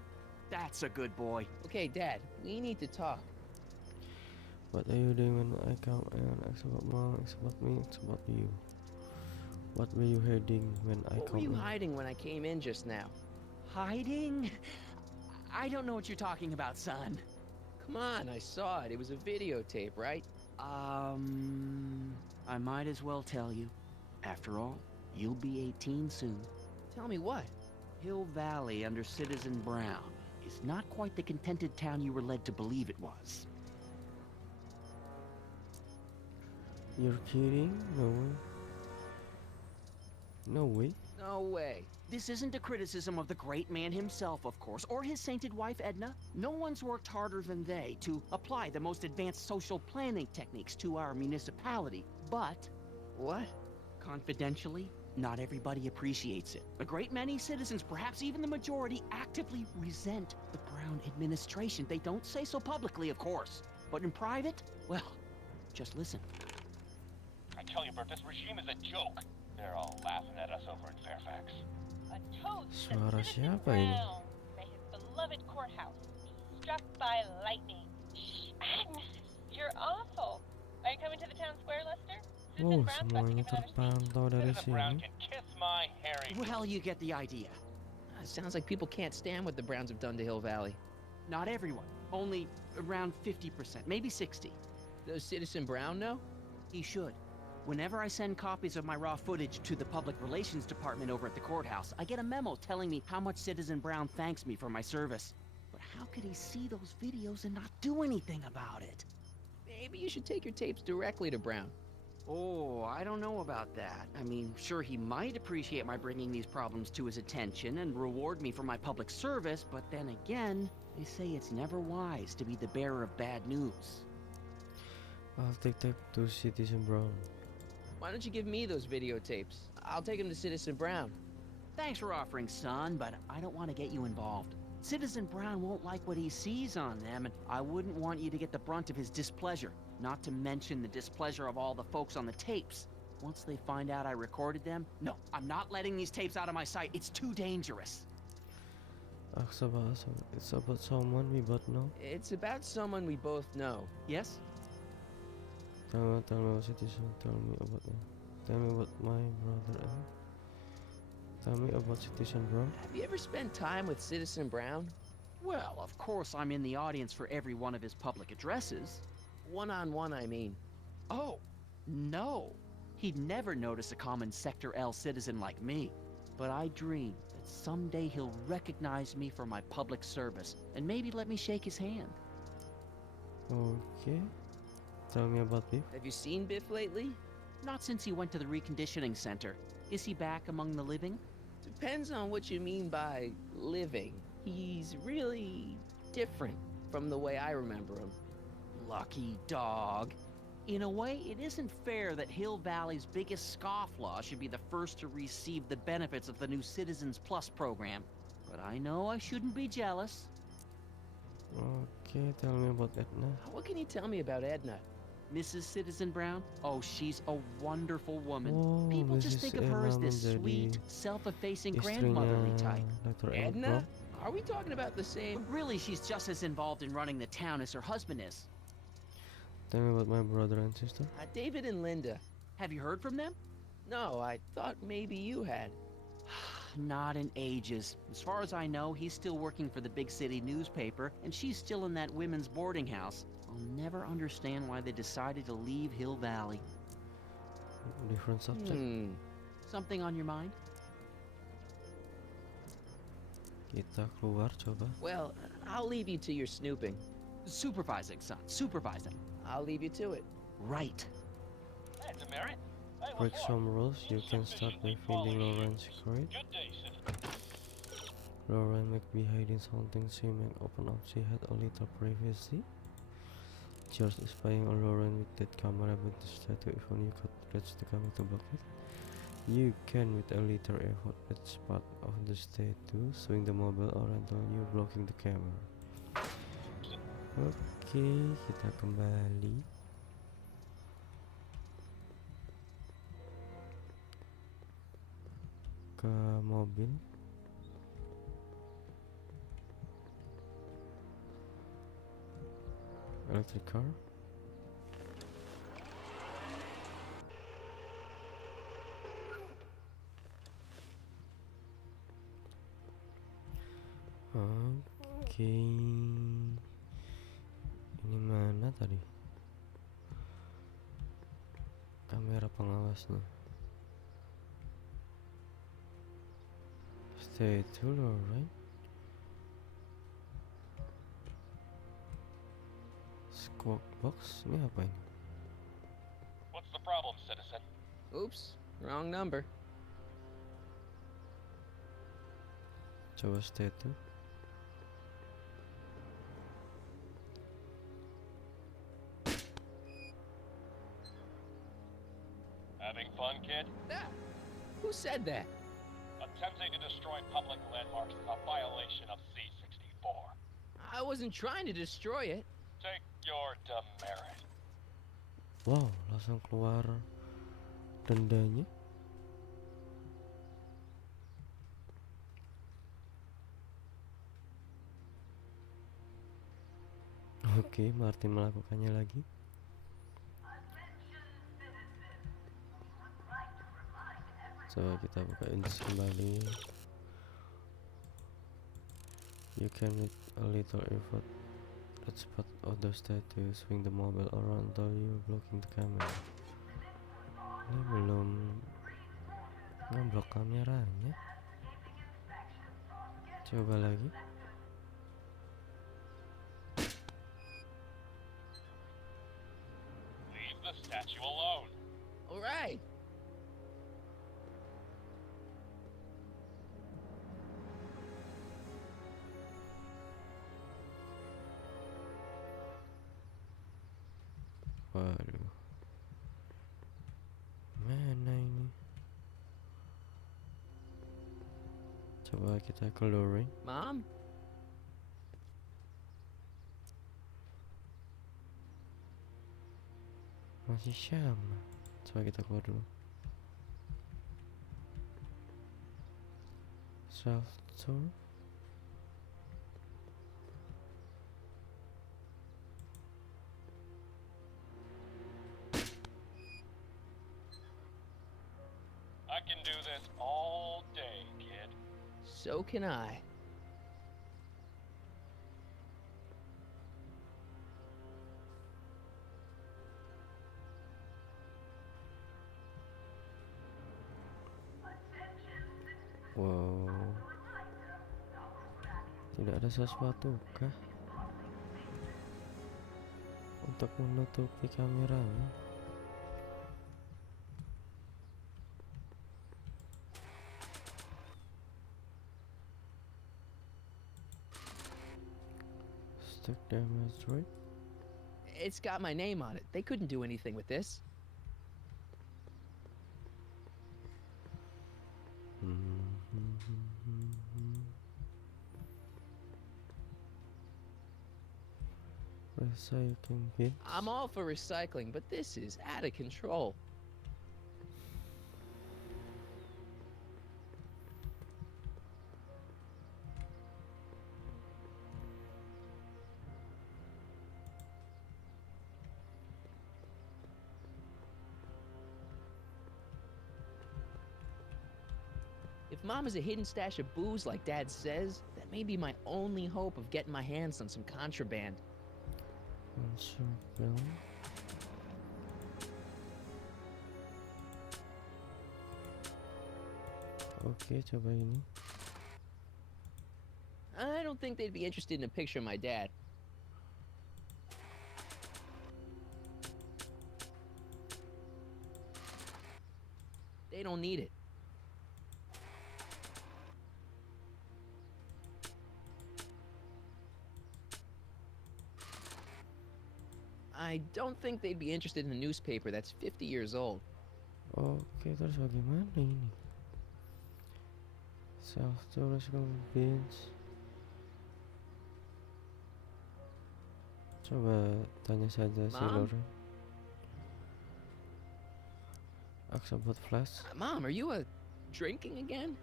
That's a good boy. Okay, Dad, we need to talk. What are you doing when I come and ask about Mom, ask about me, ask about you? What were you hiding when I What come were you in? hiding when I came in just now? Hiding? I don't know what you're talking about, son. Come on, I saw it. It was a videotape, right? I might as well tell you. After all, you'll be 18 soon. Tell me what? Hill Valley under Citizen Brown is not quite the contented town you were led to believe it was. You're kidding? No way. No way. No way. This isn't a criticism of the great man himself, of course, or his sainted wife, Edna. No one's worked harder than they to apply the most advanced social planning techniques to our municipality. But, What? confidentially, not everybody appreciates it. A great many citizens, perhaps even the majority, actively resent the Brown administration. They don't say so publicly, of course. But in private, well, just listen. I tell you, Bert, this regime is a joke. They're all laughing at us over in Fairfax. A toast to Suara Citizen siapa ini? Brown. May his beloved courthouse be struck by lightning. Shh, Agnes, you're awful. Are you coming to the town square, Lester? Citizen Wow, Brown's about to semuanya give another speech. terpantau dari Citizen Brown sini. can kiss my hairy. Well, you get the idea. Sounds like people can't stand what the Browns have done to Hill Valley. Not everyone. Only around 50%, maybe 60. Does Citizen Brown know? He should. Whenever I send copies of my raw footage to the Public Relations Department over at the courthouse, I get a memo telling me how much Citizen Brown thanks me for my service. But how could he see those videos and not do anything about it? Maybe you should take your tapes directly to Brown. Oh, I don't know about that. I mean, sure, he might appreciate my bringing these problems to his attention and reward me for my public service, but then again, they say it's never wise to be the bearer of bad news. I'll take that to Citizen Brown. Why don't you give me those videotapes? I'll take them to Citizen Brown. Thanks for offering, son, but I don't want to get you involved. Citizen Brown won't like what he sees on them, and I wouldn't want you to get the brunt of his displeasure, not to mention the displeasure of all the folks on the tapes. Once they find out I recorded them, no, I'm not letting these tapes out of my sight. It's too dangerous. It's about someone we both know. It's about someone we both know. Yes? Tell me about Citizen. Tell me about them. Tell me about my brother. Tell me about Citizen Brown. Have you ever spent time with Citizen Brown? Well, of course I'm in the audience for every one of his public addresses. One-on-one, I mean. Oh, no. He'd never notice a common Sector L citizen like me. But I dream that someday he'll recognize me for my public service and maybe let me shake his hand. Okay. Tell me about Biff. Have you seen Biff lately? Not since he went to the reconditioning center. Is he back among the living? Depends on what you mean by living. He's really different from the way I remember him. Lucky dog. In a way, it isn't fair that Hill Valley's biggest scofflaw should be the first to receive the benefits of the new Citizens Plus program. But I know I shouldn't be jealous. Okay, tell me about Edna. What can you tell me about Edna? Mrs. Citizen Brown? Oh, she's a wonderful woman. Oh, People just Mrs. think of her as Edna this menjadi sweet, self-effacing istrinya grandmotherly type. Dr. Edna? Are we talking about the same? But really, she's just as involved in running the town as her husband is. Tell me about my brother and sister. David and Linda. Have you heard from them? No, I thought maybe you had. Not in ages. As far as I know, he's still working for the big city newspaper, and she's still in that women's boarding house. I'll never understand why they decided to leave Hill Valley. Different subject. Something on your mind? Kita keluar coba. Well, I'll leave you to your snooping. Supervising, son. Supervising. I'll leave you to it. Right. Hey, Demerit. Hey, Break what's some rules. You can start by finding Lauren's secret. Good day, citizen. Lauren might be hiding something. She might open up. She had a little privacy. George is spying on Lauren with that camera, but the statue, even you could reach the camera to block it. You can with a little effort. That's part of the statue. Swing the mobile around while you're blocking the camera. Oke, kita kembali. Ke mobil. Electric car. Oke. Ini mana tadi? Kamera pengawasnya. Stay tuned, alright. Squawk box, ini apa ini? What's the problem, citizen? Oops, wrong number. Coba stay tuned. Having fun, kid? Ah, who said that? Attempting to destroy public landmarks is a violation of C-64. I wasn't trying to destroy it. Take your demerit. Wow, langsung keluar dendanya. Oke, Martin melakukannya lagi. Coba kita buka index kembali. You can with a little effort at spot other statues, swing the mobile around though you're blocking the camera. Ini belum ngeblok kameranya. Coba lagi. Leave the statue alone. All right. Waduh. Mana ini? Coba kita coloring. Mom? Masih sama. Coba kita keluar dulu. Self tour. I can do this all day, kid. So can I. Wow. Tidak ada sesuatu kah untuk menutupi kameranya? Stack damage, right? It's got my name on it. They couldn't do anything with this. Recycling bins. I'm all for recycling, but this is out of control. If Mom has a hidden stash of booze like Dad says, that may be my only hope of getting my hands on some contraband. Contraband. Oke, coba ini. I don't think they'd be interested in a picture of my dad. They don't need it. I don't think they'd be interested in a newspaper that's 50 years old. Oke, terus bagaimana ini? Self-storage bins. Coba tanya saja si Mom? Lore. Ask about flash. Mom, are you drinking again?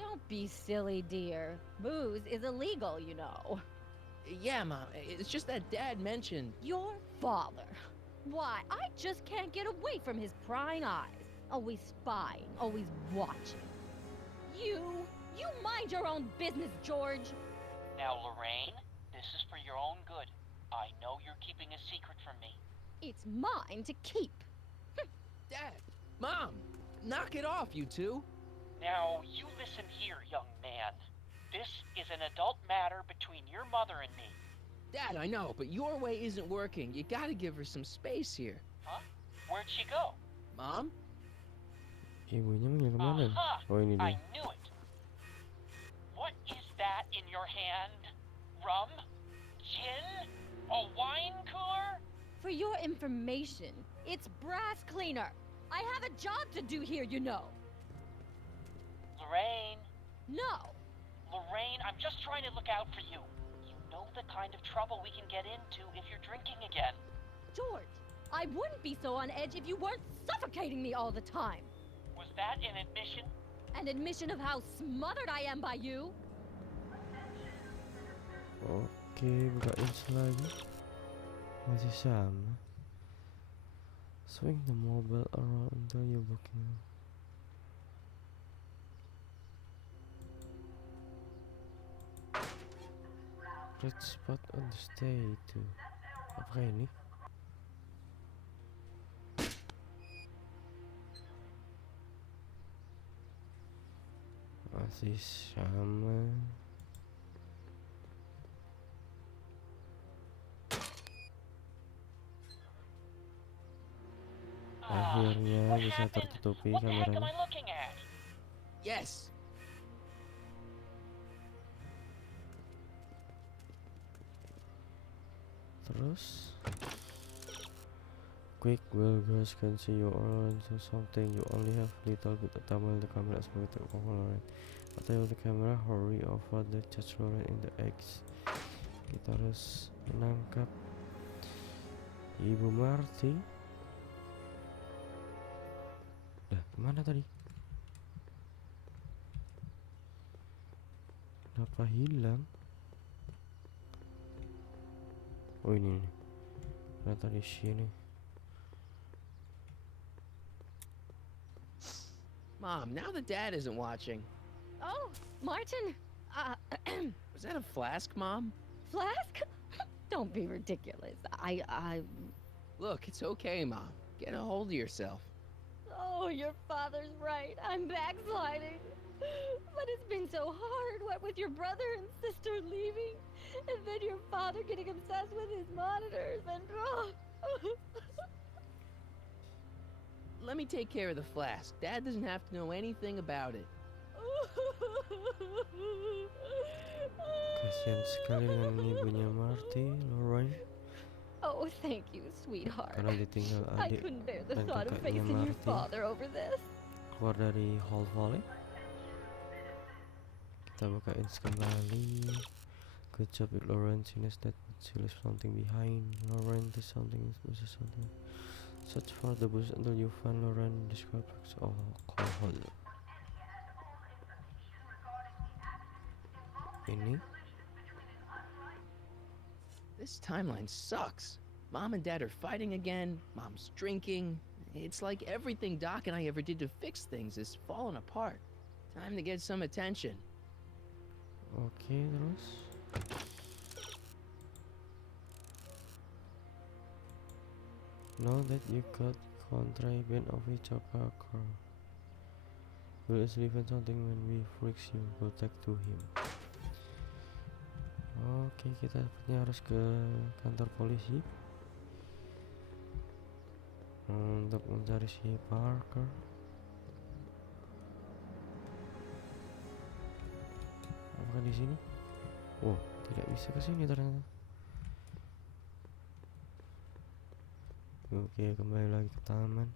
Don't be silly, dear. Booze is illegal, you know. Yeah, Mom. It's just that Dad mentioned... Your father. Why, I just can't get away from his prying eyes. Always spying, always watching. You mind your own business, George. Now, Lorraine, this is for your own good. I know you're keeping a secret from me. It's mine to keep. Dad! Mom! Knock it off, you two! Now, you listen here, young man. This is an adult matter between your mother and me. Dad, I know, but your way isn't working. You gotta give her some space here. Huh? Where'd she go? Mom? Ibunya manggil kemana? Aha! Oh, ini I dia. knew it. What is that in your hand? Rum? Gin? A wine cooler? For your information, it's brass cleaner. I have a job to do here, you know. Lorraine. No. Lorraine, I'm just trying to look out for you. You know the kind of trouble we can get into if you're drinking again. George, I wouldn't be so on edge if you weren't suffocating me all the time. Was that an admission? An admission of how smothered I am by you. Oke, buka ins lagi. Masih sama. Swing the mobile around until you booking. Red spot on the state. Apa ini? Masih sama. Akhirnya bisa tertutupi What the heck am kameranya. I looking at? Yes. Terus quick will guys can see you on to something you only have little bit of time the camera is going to overload. Atau the camera hurry over the charge Lauren in the eggs. Kita harus menangkap Ibu Marty. Kemana tadi? Kenapa hilang? Oh ini nih. Ternyata di sini. Mom, now that Dad isn't watching. Oh, Martin. Was that a flask, Mom? Flask? Don't be ridiculous. Look, it's okay, Mom. Get a hold of yourself. Oh, your father's right. I'm backsliding. But it's been so hard, what with your brother and sister leaving, and then your father getting obsessed with his monitors, and Let me take care of the flask. Dad doesn't have to know anything about it. Kasihan sekali dengan ibunya Marty, Lauren. Oh, thank you, sweetheart. Karena ditinggal I adik couldn't bear the dan thought of kakaknya facing your Marty father over this. keluar dari hall volley. Kita buka ins kembali. Good job with Lauren. She knows that she leaves something behind. Lauren, there's something something. Search for the booze until you find Lauren. Describe alcohol. Ini This timeline sucks. Mom and Dad are fighting again. Mom's drinking. It's like everything Doc and I ever did to fix things is falling apart. Time to get some attention. oke, terus know that you got contraband of each car. Will easily find something when we freaks you. Go take to him. Oke, kita sepertinya harus ke kantor polisi untuk mencari si Parker. Apakah di sini? Oh, tidak bisa ke sini ternyata. Oke, kembali lagi ke taman.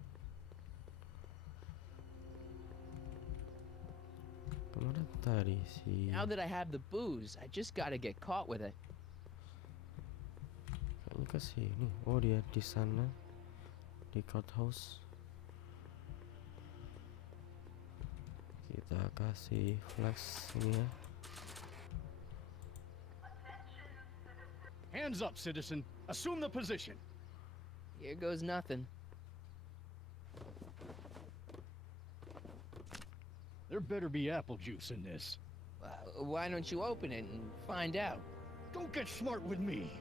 Kemana tadi si? Now that I have the booze, I just gotta get caught with it. Kayaknya ke sini. Oh, dia di sana di courthouse. Kita kasih flash ini ya. Hands up, citizen. Assume the position. Here goes nothing. There better be apple juice in this. Why don't you open it and find out? Don't get smart with me.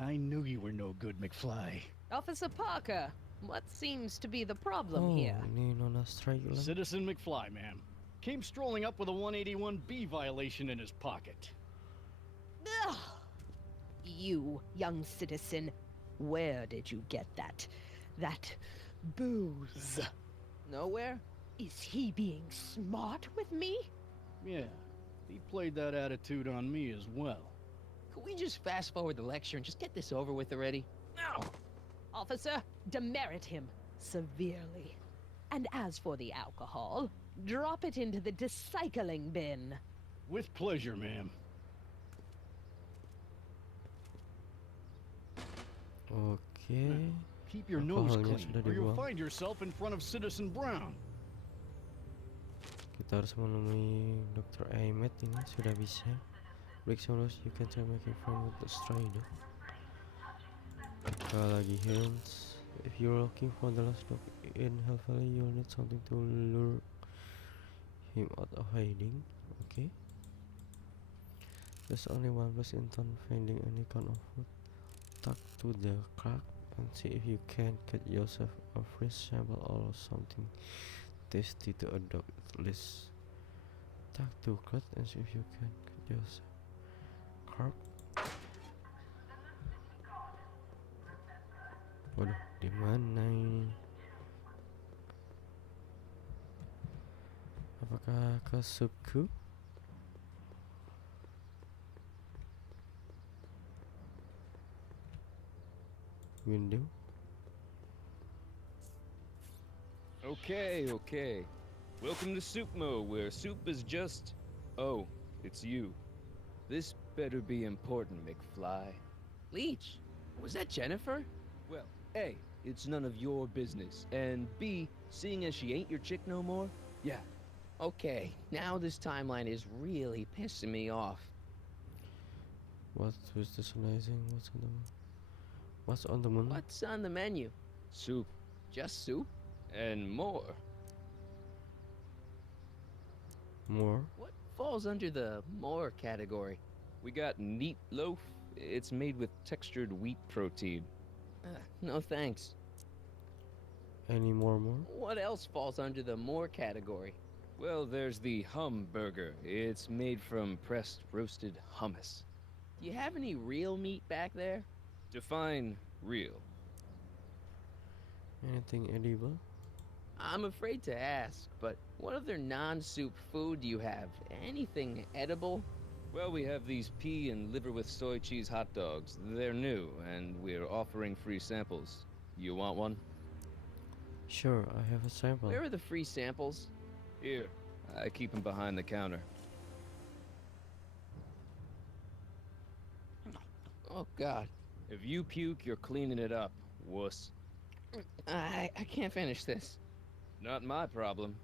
I knew you were no good, McFly. Officer Parker, what seems to be the Oh, problem here? ini Nona Strike lagi. Citizen McFly, ma'am. Came strolling up with a 181B violation in his pocket. Ugh. You, young citizen, where did you get that booze? Nowhere? Is he being smart with me? Yeah, he played that attitude on me as well. Could we just fast forward the lecture and just get this over with already? No. Officer, demerit him severely. And as for the alcohol, drop it into the recycling bin. With pleasure, ma'am. Oke. Keep your nose Alkoholnya clean, sudah or you'll dibuang. find yourself in front of Citizen Brown. Kita harus menemui Dr. Ahmed ini sudah bisa. Break solos, you can try making friend with the strider. Lagi hints. If you're looking for the last dog in Hell Valley, you'll need something to lure him out of hiding. Okay. There's only one place in town finding any kind of food. Talk to the clerk and see if you can get yourself a free sample or something tasty to adopt at least. Talk to clerk and see if you can get yourself clerk. Waduh, di mana ini? Apakah ke subku? Window. Okay. Welcome to Soupmo, where soup is just... Oh, it's you. This better be important, McFly. Leech, was that Jennifer? Well, A, it's none of your business, and B, seeing as she ain't your chick no more, yeah. Okay, now this timeline is really pissing me off. What was this amazing? What's on the menu? What's on the menu? Soup. Just soup? And more. More? What falls under the more category? We got neat loaf. It's made with textured wheat protein. No thanks. Any more? What else falls under the more category? Well, there's the hum burger. It's made from pressed roasted hummus. Do you have any real meat back there? Define real. Anything edible? I'm afraid to ask, but what other non-soup food do you have? Anything edible? Well, we have these pea and liver with soy cheese hot dogs. They're new, and we're offering free samples. You want one? Sure, I have a sample. Where are the free samples? Here. I keep them behind the counter. Oh, God. If you puke, you're cleaning it up, wuss. I can't finish this. Not my problem.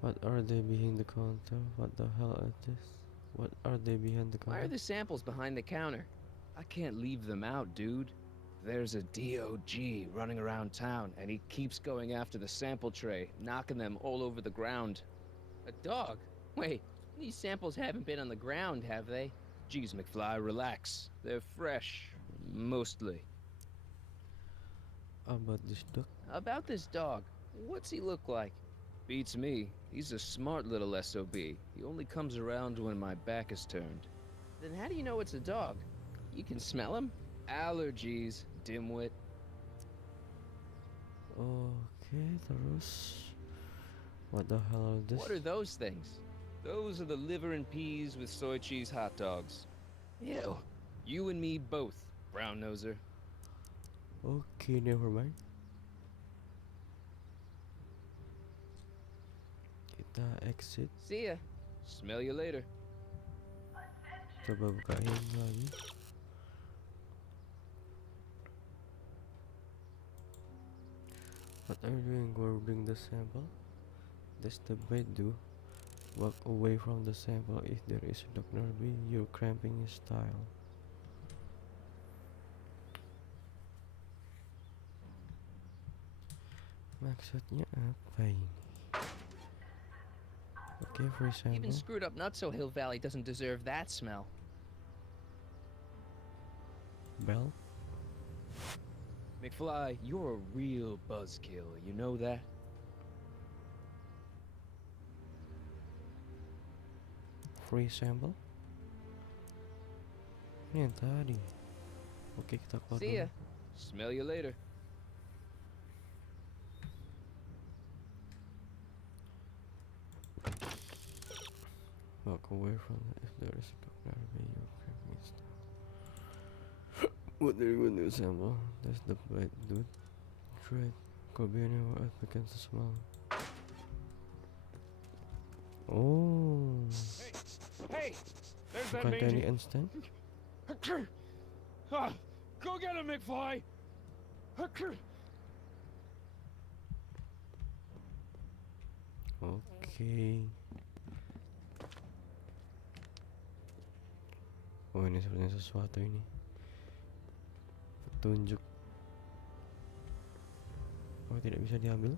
What are they behind the counter? What the hell is this? What are they behind the counter? Why are the samples behind the counter? I can't leave them out, dude. There's a DOG running around town, and he keeps going after the sample tray, knocking them all over the ground. A dog? Wait, these samples haven't been on the ground, have they? Geez, McFly, relax. They're fresh. Mostly. About this dog? About this dog. What's he look like? Beats me. He's a smart little SOB. He only comes around when my back is turned. Then how do you know it's a dog? You can smell him? Allergies, dimwit. Okay, terus. What the hell are this? What are those things? Those are the liver and peas with soy cheese hot dogs. Ew. You and me both, brown noser. Okay, never mind. Kita exit. See ya. Smell you later. Coba bukain lagi. What are you doing grabbing the sample? That's the bait, do. Walk away from the sample if there is a dog nearby. You're cramping his style. Maksudnya apa ini? Okay, free sample. Even screwed up Nutso Hill Valley doesn't deserve that smell. Bell? McFly, you're a real buzzkill, you know that? Free sample? Ini yang tadi. Oke, kita keluar See ya. dulu. Smell you later. Walk away from it if there is a dog nearby. You're cramping his style. What do you want to sample? That's the bait, dude. Try it. Could be anywhere else against the smell. Oh. Hey, there's that Bukan mangy. dari instant? Go get him, McFly! Oke. Oh, ini sebenarnya sesuatu ini. Petunjuk. Oh, tidak bisa diambil.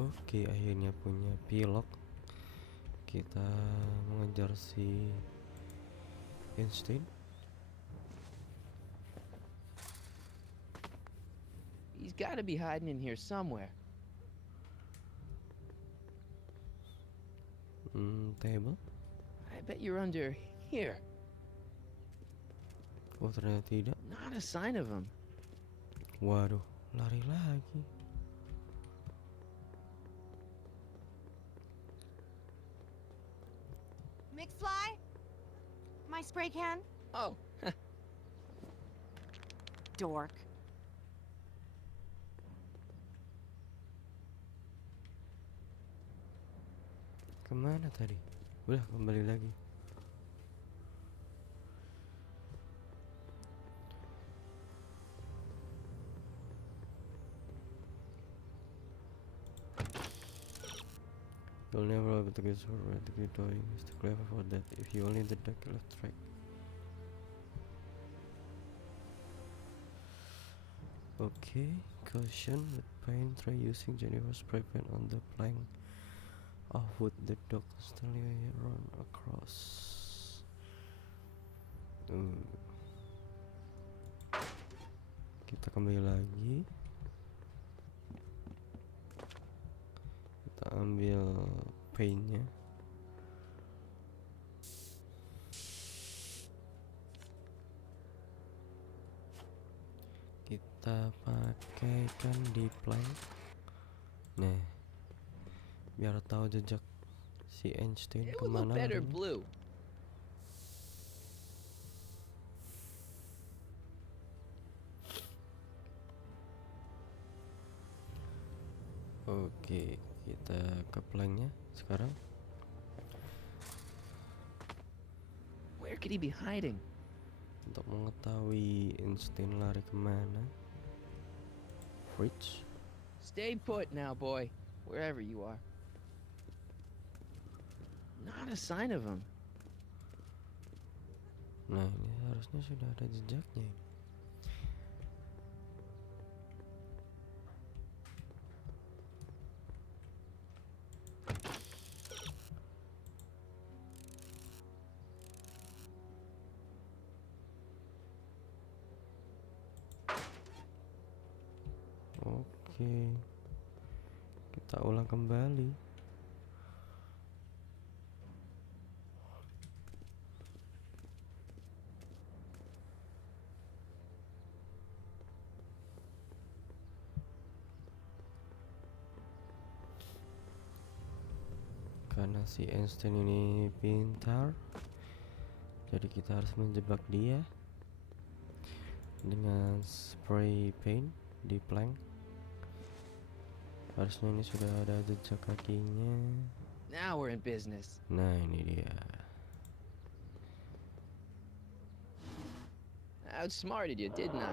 Oke, akhirnya punya pilok. Kita mengejar si Einstein. He's got to be hiding in here somewhere. Table. I bet you're under here. Oh, ternyata tidak. Not a sign of him. Waduh, lari lagi. McFly? My spray can? Oh, Dork. Kemana tadi? Udah kembali lagi. You'll never be able to get so right to be doing is too clever for that if you only did the left track. Okay, caution with paint, try using Jennifer's spray paint on the plank of wood the dog constantly run across. Kita kembali lagi. Kita ambil paintnya. Kita pakaikan di plank. Nah, biar tahu jejak si Einstein it would look kemana better larinya. blue. Oke, kita ke planknya sekarang. Where could he be hiding? Untuk mengetahui Einstein lari kemana. Fridge. Stay put now, boy. Wherever you are. Not a sign of him. Nah, ini harusnya sudah ada jejaknya ini. Oke, kita ulang kembali. Karena si Einstein ini pintar, jadi kita harus menjebak dia dengan spray paint di plank. Harusnya ini sudah ada jejak kakinya. Now we're in business. Nah, ini dia. I outsmarted you, didn't I?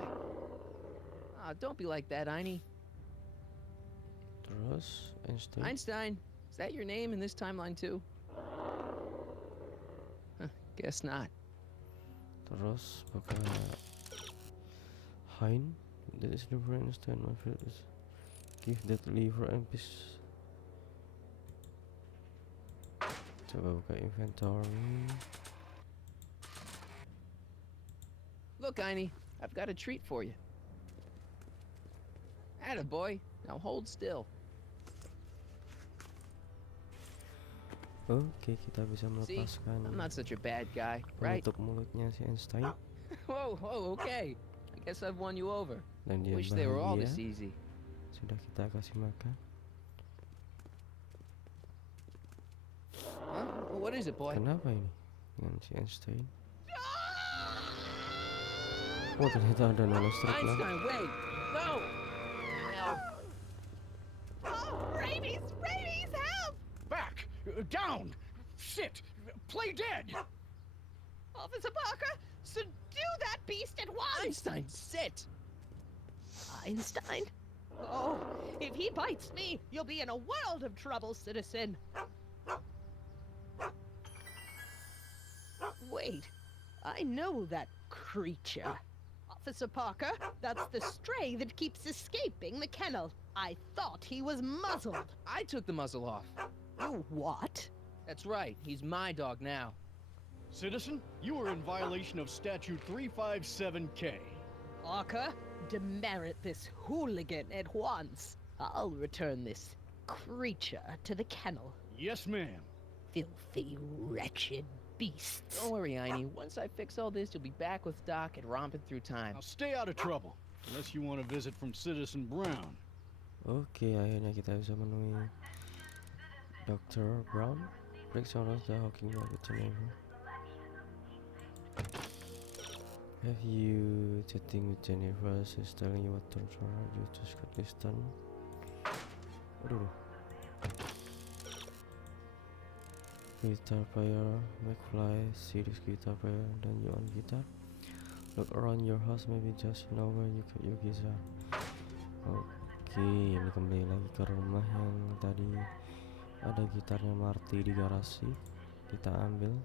Ah, don't be like that, Einie. Terus Einstein. Einstein, is that your name in this timeline too? Huh, guess not. Terus pakai Hein. That is the brain Einstein. My favorite is give that liver and peace. Coba buka inventory. Look, Einie, I've got a treat for you. Attaboy, now hold still. Oke, kita bisa See, melepaskan I'm not such a bad guy, right? penutup mulutnya si Einstein. Whoa, okay. I guess I've won you over. Dan dia Wish they were all this bahagia. easy. Sudah kita kasih makan. Huh? What is it, boy? Kenapa ini dengan si Einstein? Oh, ternyata ada nanostrip lah. Einstein, wait! No! Rabies! Rabies, help! Back! Down! Sit! play dead! Officer Parker, subdue that beast at once! Einstein, sit! Einstein? Oh, if he bites me, you'll be in a world of trouble, citizen. Wait, I know that creature. Officer Parker, that's the stray that keeps escaping the kennel. I thought he was muzzled. I took the muzzle off. You what? That's right, he's my dog now. Citizen, you are in violation of Statute 357K. Parker, demerit this hooligan at once. I'll return this creature to the kennel. Yes, ma'am. Filthy, wretched beasts. Don't worry, Einie. Once I fix all this, you'll be back with Doc and romping through time. Now stay out of trouble, unless you want a visit from Citizen Brown. Oke, akhirnya kita bisa menemui Dr. Brown. Breakdown of the Hawking Market Geneva. Have you chatting with Jennifer? She's telling you what to do. You just got this done. Aduh. Guitar player, McFly, series guitar player, dan you on guitar. Look around your house, maybe just know where you got your guitar. Oke, ini kembali lagi ke rumah yang tadi ada gitarnya Marty di garasi. Kita ambil.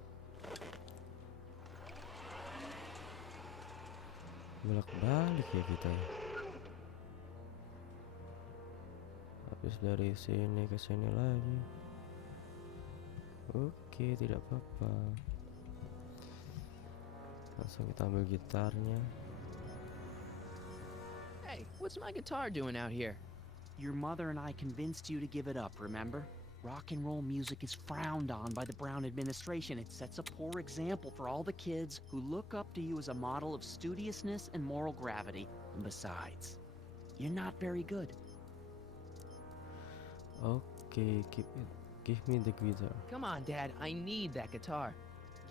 Bolak-balik ya kita ya. Habis dari sini ke sini lagi. Oke, tidak apa-apa. Langsung kita ambil gitarnya. Hey, what's my guitar doing out here? Your mother and I convinced you to give it up, remember? Rock and roll music is frowned on by the Brown administration. It sets a poor example for all the kids who look up to you as a model of studiousness and moral gravity. And besides, you're not very good. Okay, keep it. Give me the guitar. Come on, Dad. I need that guitar.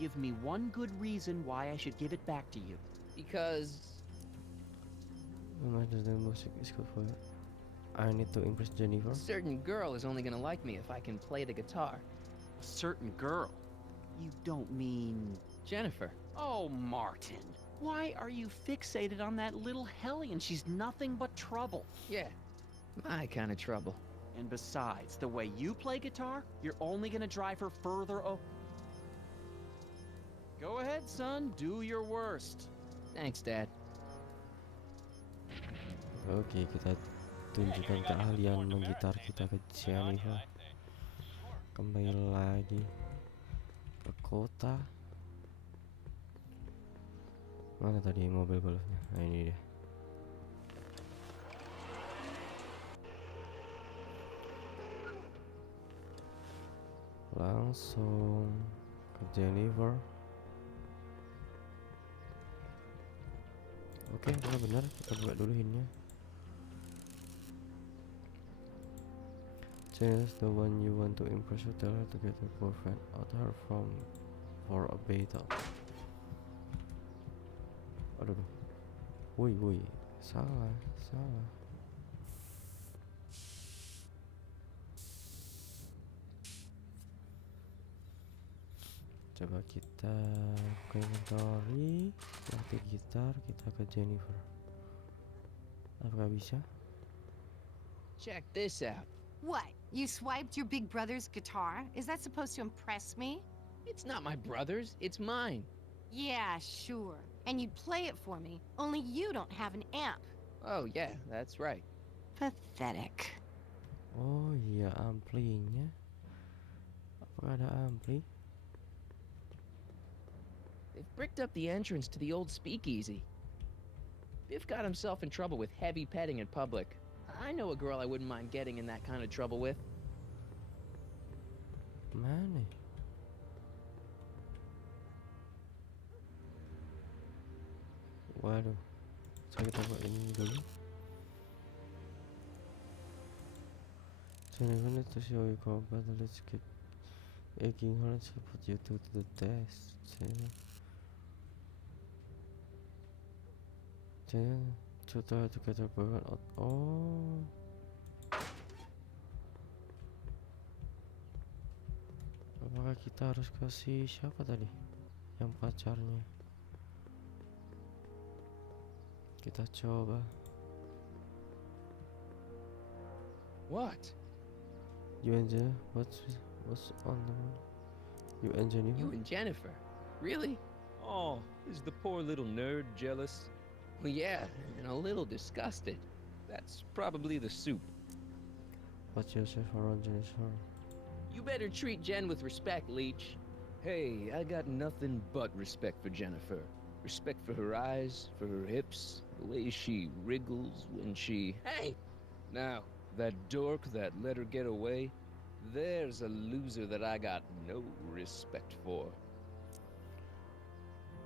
Give me one good reason why I should give it back to you. Because... Imagine the music is good for you. I need to impress Jennifer. a certain girl is only gonna like me if I can play the guitar. A certain girl? You don't mean... Jennifer. Oh, Martin. Why are you fixated on that little hellion? She's nothing but trouble. Yeah, my kind of trouble. And besides, the way you play guitar, you're only gonna drive her further. Oh. Go ahead, son. Do your worst. Thanks, Dad. Oke, kita tunjukkan keahlian menggitar kita ke Jennifer. Kembali lagi ke kota. Mana tadi mobil golfnya? Nah, ini dia. Langsung ke Jennifer. Oke, benar. Kita buka dulu hinnya. Jennifer's the one you want to impress. You tell her to get her boyfriend out her from for a battle. Aduh. Woi, salah. Coba kita buka inventory, aktif gitar, kita ke Jennifer. Apakah bisa? Check this out. What? You swiped your big brother's guitar? Is that supposed to impress me? It's not my brother's, it's mine. Yeah, sure. And you'd play it for me, only you don't have an amp. Oh, yeah, that's right. Pathetic. Oh iya, amplinya. Apakah ada ampli? They've bricked up the entrance to the old speakeasy. Biff got himself in trouble with heavy petting in public. I know a girl I wouldn't mind getting in that kind of trouble with. Mana? Waduh, coba kita buat ini dulu. Jennifer need to show you combat. Let's keep egging her to put you to the test. Jennifer, to try to get her boyfriend out. Oh. Maka kita harus kasih siapa tadi? Yang pacarnya. Kita coba. What? You and Jennifer? What's on the moon? You and Jennifer? You and Jennifer? Really? Oh, is the poor little nerd jealous? Well, yeah, and a little disgusted. That's probably the soup. What's yourself around Jennifer? You better treat Jen with respect, Leech. Hey, I got nothing but respect for Jennifer. Respect for her eyes, for her hips, the way she wriggles when she... Hey! Now, that dork that let her get away, there's a loser that I got no respect for.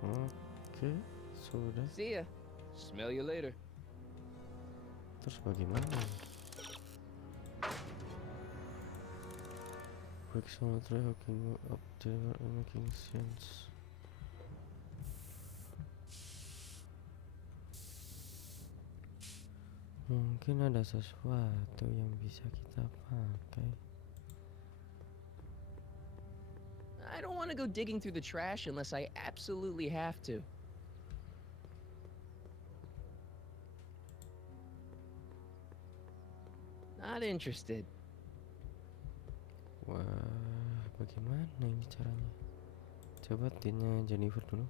Oke, sudah. See ya. Smell you later. Terus bagaimana? Quick solo try hooking up there and making sense. Mungkin ada sesuatu yang bisa kita pakai. I don't want to go digging through the trash unless I absolutely have to. Not interested. Wah, bagaimana ini caranya? Coba tanya Jennifer dulu.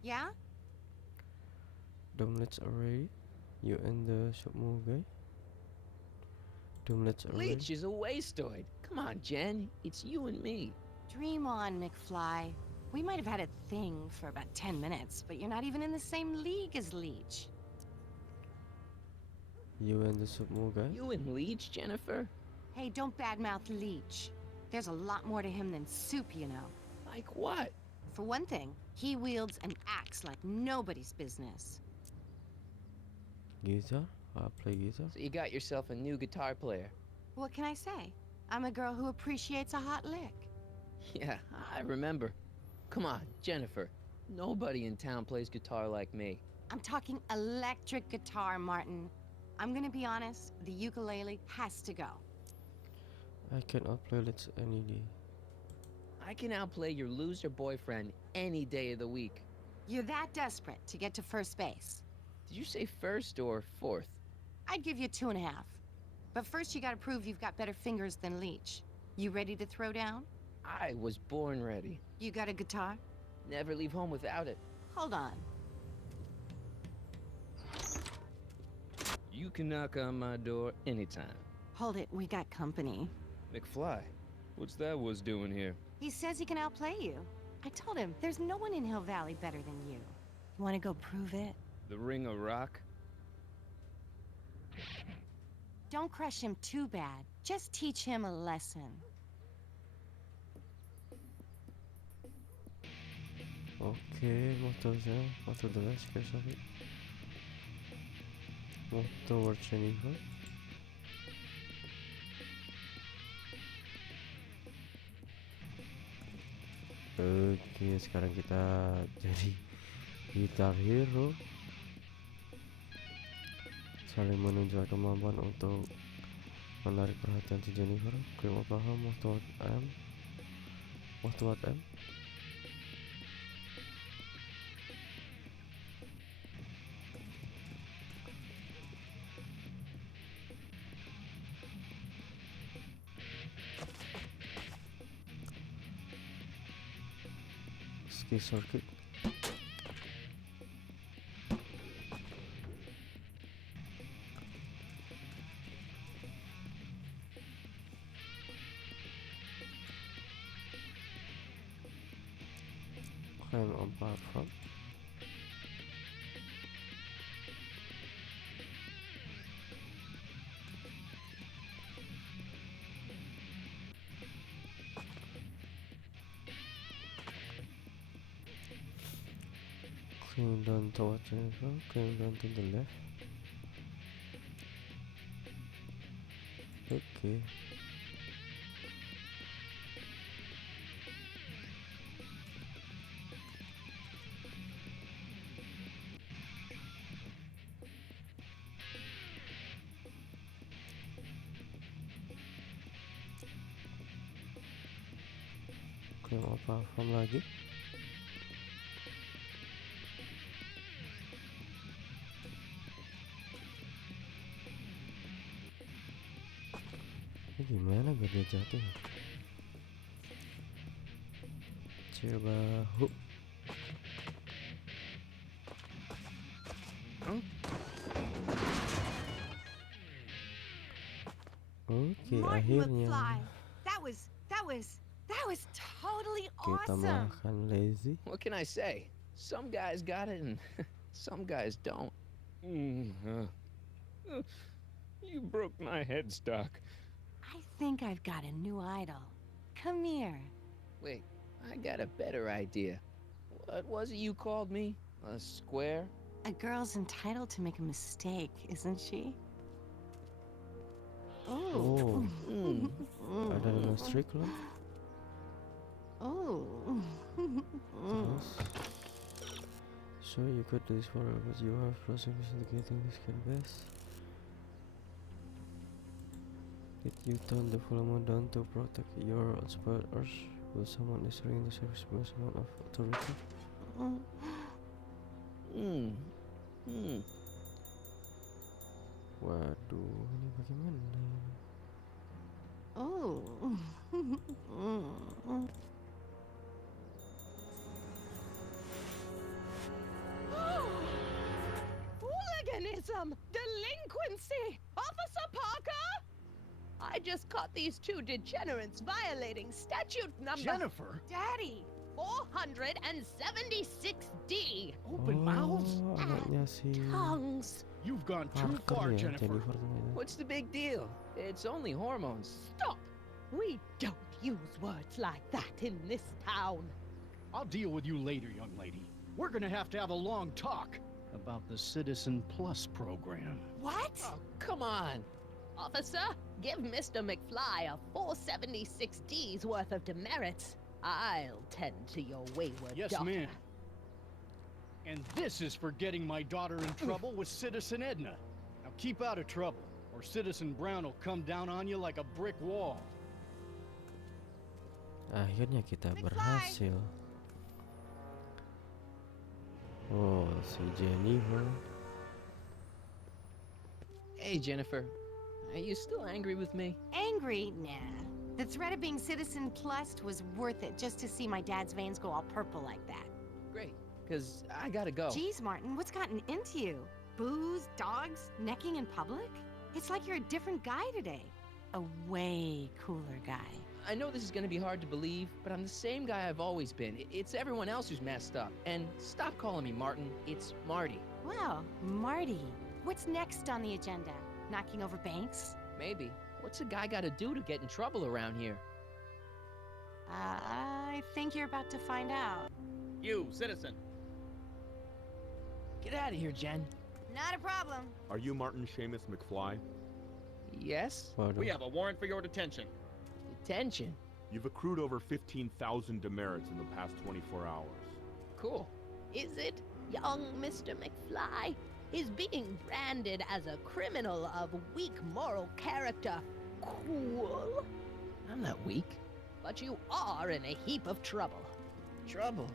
Yeah? Let's array. You and the Submo guy. Let's array. Leech is a wastoid. Come on, Jen. It's you and me. Dream on, McFly. We might have had a thing for about 10 minutes, but you're not even in the same league as Leech. You and the Submo guy. You and Leech, Jennifer? Hey, don't badmouth Leech. There's a lot more to him than soup, you know. Like what? For one thing, he wields an axe like nobody's business. Guitar? I play guitar. So you got yourself a new guitar player. What can I say? I'm a girl who appreciates a hot lick. Yeah, I remember. Come on, Jennifer. Nobody in town plays guitar like me. I'm talking electric guitar, Martin. I'm gonna be honest, the ukulele has to go. I can outplay it any day. I can outplay your loser boyfriend any day of the week. You're that desperate to get to first base. Did you say first or fourth? I'd give you 2.5. But first you gotta prove you've got better fingers than Leech. You ready to throw down? I was born ready. You got a guitar? Never leave home without it. Hold on. You can knock on my door anytime. Hold it, we got company. McFly, what's that was doing here? He says he can outplay you. I told him, there's no one in Hill Valley better than you. You wanna go prove it? The Ring of Rock? Don't crush him too bad. Just teach him a lesson. Oke, motornya, motor dulu sekali sorry. Motor Jennifer. Oke, sekarang kita jadi Guitar Hero. Saling menunjukkan kemampuan untuk menarik perhatian si Jennifer. Klik paham waktu M. Ski circuit. Climb on platform. Climb down towards Jennifer, climb down to the left. Okay. Klaim apa form lagi? Ini gimana biar dia jatuh ya? Coba hook. Oke, Martin akhirnya McFly. That was totally kita awesome. makan lazy. What can I say? Some guys got it and some guys don't. You broke my headstock. I think I've got a new idol. Come here. Wait, I got a better idea. What was it you called me? A square? A girl's entitled to make a mistake, isn't she? Oh, ada nama streak loh. Oh. Terus, so you could do this for but you are frozen investigating this can best. Did you turn the volume down to protect your spiders? Will someone is trying to service most amount of authority? Waduh, ini bagaimana ini? Oh. Hooliganism! Delinquency! Officer Parker! I just caught these two degenerates violating statute number Jennifer! Daddy! 476D. Open mouths? Anaknya si Tongues. You've gone too Parker far, ya, Jennifer. Jennifer namanya. What's the big deal? It's only hormones. Stop! We don't use words like that in this town. I'll deal with you later, young lady. We're gonna have to have a long talk about the Citizen Plus program. What? Oh, come on. Officer, give Mr. McFly a 476D's worth of demerits. I'll tend to your wayward Yes, daughter. ma'am. And this is for getting my daughter in trouble with Citizen Edna. Now keep out of trouble, or Citizen Brown will come down on you like a brick wall. Akhirnya kita McFly. berhasil. Oh, si Jennifer. Hey, Jennifer. Are you still angry with me? Angry? Nah. The threat of being Citizen Plus was worth it just to see my dad's veins go all purple like that. Great, because I gotta go. Geez, Martin, what's gotten into you? Booze, dogs, necking in public? It's like you're a different guy today. A way cooler guy. I know this is gonna be hard to believe, but I'm the same guy I've always been. It's everyone else who's messed up. And stop calling me Martin. It's Marty. Well, Marty, what's next on the agenda? Knocking over banks? Maybe. What's a guy gotta do to get in trouble around here? I think you're about to find out. You, citizen. Get out of here, Jen. Not a problem. Are you Martin Seamus McFly? Yes? Waduh. We have a warrant for your detention. Detention. You've accrued over 15,000 demerits in the past 24 hours. Cool. Is it, young Mr. McFly? Is being branded as a criminal of weak moral character cool? I'm not weak. But you are in a heap of trouble. Trouble.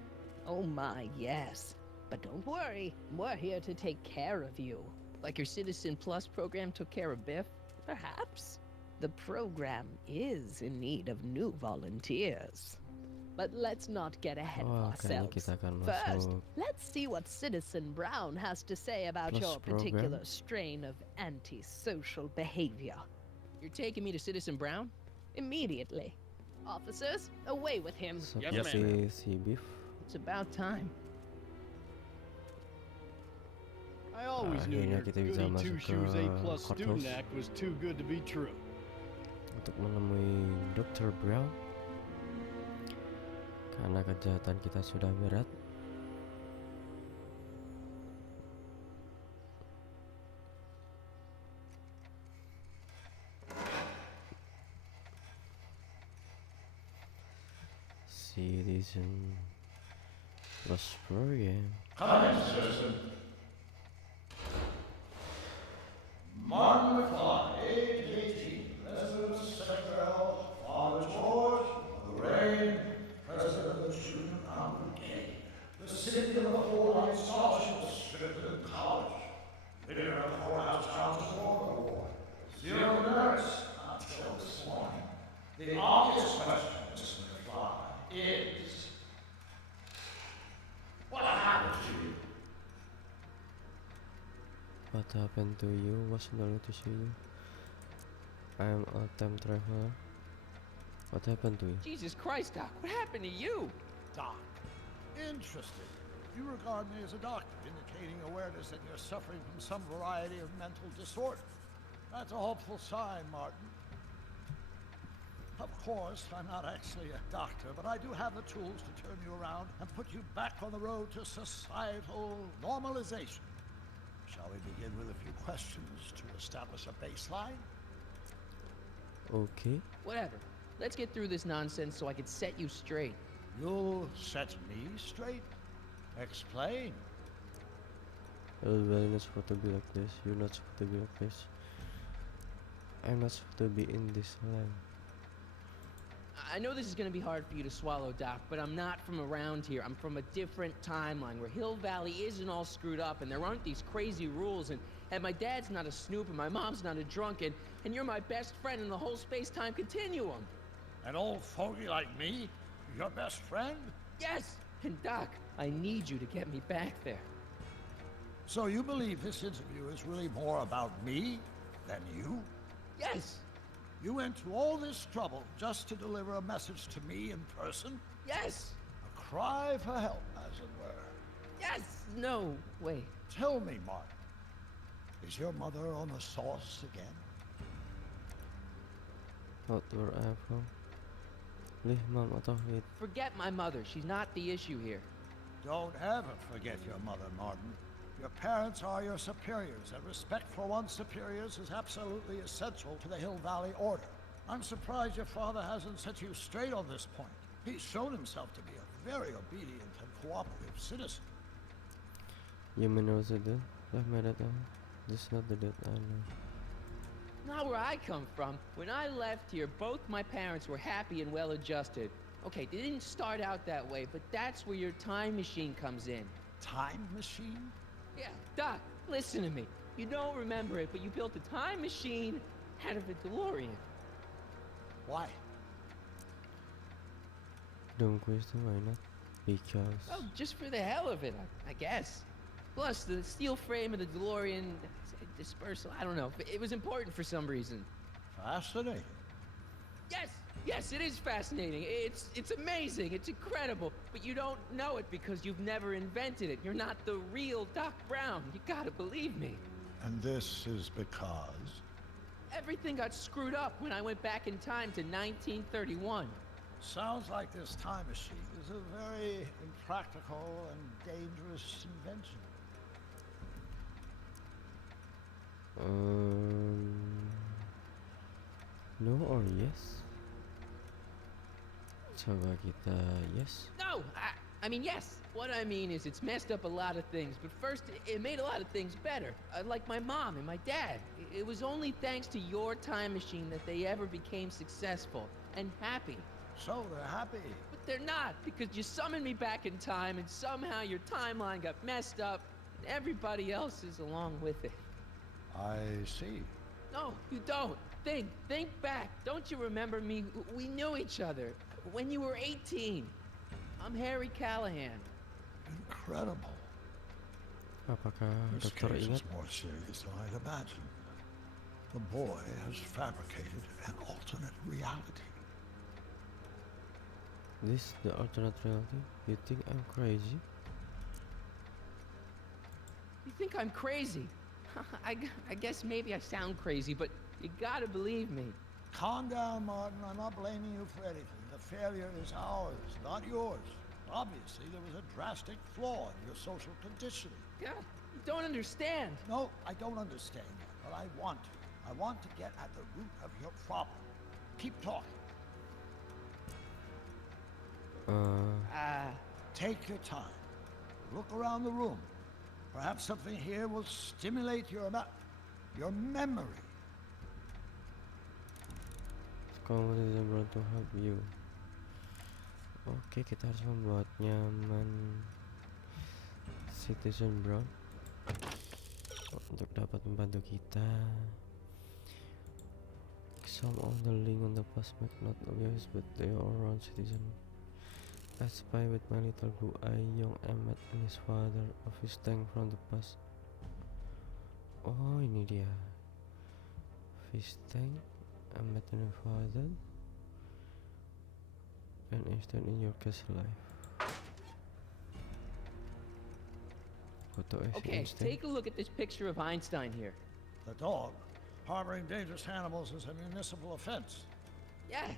Oh my, yes. But don't worry, we're here to take care of you. Like your Citizen Plus program took care of Biff? Perhaps. The program is in need of new volunteers. But let's not get ahead of Wah, kayaknya ourselves. kita akan First, masuk let's see what Citizen Brown has to say about Plus your particular program. strain of antisocial behavior. You're taking me to Citizen Brown? Immediately. Officers, away with him. seperti si Biff. It's about time. I always knew Akhirnya your kita bisa goody masuk two-shoes ke A+ student courthouse act was too good to be true. untuk menemui Dr. Brown karena kejahatan kita sudah berat. Citizen Plus program. Come in, citizen. Martin McFly, age 18, resident of Central, Father George, Lorraine, President city of the Four Scholarship District in college. Here at the courthouse grounds of War. Zero merits until this morning. The obvious question, Mr. McFly, is what happened to you? What happened to you? Wasn't only to see you. I am a time traveler. What happened to you? Jesus Christ, Doc, what happened to you? Doc. Interesting. You regard me as a doctor, indicating awareness that you're suffering from some variety of mental disorder. That's a hopeful sign, Martin. Of course, I'm not actually a doctor, but I do have the tools to turn you around and put you back on the road to societal normalization. Shall we begin with a few questions to establish a baseline? Okay. Whatever. Let's get through this nonsense so I can set you straight. You'll set me straight? Explain. Well, not supposed to be like this. You're not supposed to be like this. I'm not supposed to be in this land. I know this is gonna be hard for you to swallow, Doc, but I'm not from around here. I'm from a different timeline where Hill Valley isn't all screwed up and there aren't these crazy rules and my dad's not a snoop and my mom's not a drunk and you're my best friend in the whole space-time continuum. An old fogey like me? Your best friend? Yes! And Doc, I need you to get me back there. So you believe this interview is really more about me than you? Yes! You went to all this trouble just to deliver a message to me in person? Yes! A cry for help, as it were. Yes! No, wait. Tell me, Martin, is your mother on the sauce again? What were I from? Lih, Mom, atau hit? Forget my mother. She's not the issue here. Don't ever forget your mother, Martin. Your parents are your superiors, and respect for one's superiors is absolutely essential to the Hill Valley Order. I'm surprised your father hasn't set you straight on this point. He's shown himself to be a very obedient and cooperative citizen. You mean was it then? Lah, mera tahu. This is not the date I know. Not where I come from. When I left here, both my parents were happy and well-adjusted. Okay, they didn't start out that way, but that's where your time machine comes in. Time machine? Yeah, Doc, listen to me. You don't remember it, but you built a time machine out of a DeLorean. Why? Dumb question, why not? Because... Oh, just for the hell of it, I guess. Plus, the steel frame of the DeLorean dispersal, I don't know. It was important for some reason. Fascinating. Yes! Yes, it is fascinating. It's amazing. It's incredible. But you don't know it because you've never invented it. You're not the real Doc Brown. You gotta believe me. And this is because? Everything got screwed up when I went back in time to 1931. Sounds like this time machine is a very impractical and dangerous invention. No or yes? Coba kita yes. No! I mean, yes. What I mean is it's messed up a lot of things, but first, it made a lot of things better. Like my mom and my dad. It was only thanks to your time machine that they ever became successful and happy. So they're happy. But they're not, because you summoned me back in time and somehow your timeline got messed up and everybody else is along with it. I see. No, you don't. Think back. Don't you remember me? We knew each other when you were 18. I'm Harry Callahan. Incredible. Apakah This dokter case ingat? is more serious than I'd imagined. The boy has fabricated an alternate reality. This the alternate reality? You think I'm crazy? You think I'm crazy? I guess maybe I sound crazy, but you gotta believe me. Calm down, Martin. I'm not blaming you for anything. The failure is ours, not yours. Obviously, there was a drastic flaw in your social conditioning. Yeah, you don't understand. No, I don't understand yet, but I want to. I want to get at the root of your problem. Keep talking. Take your time. Look around the room. Perhaps something here will stimulate your memory. Kamu tidak berani to help you. Oke, kita harus membuat nyaman. Citizen Brown untuk dapat membantu kita. Some of the link on the past make not obvious, but they are around Citizen. I spy with my little blue eye young Emmett and his father, a fish tank from the past. Oh, ini dia. Fish tank, Emmett and his father, and instant in your castle life. Okay, take a look at this picture of Einstein here. The dog. Harboring dangerous animals is a municipal offense.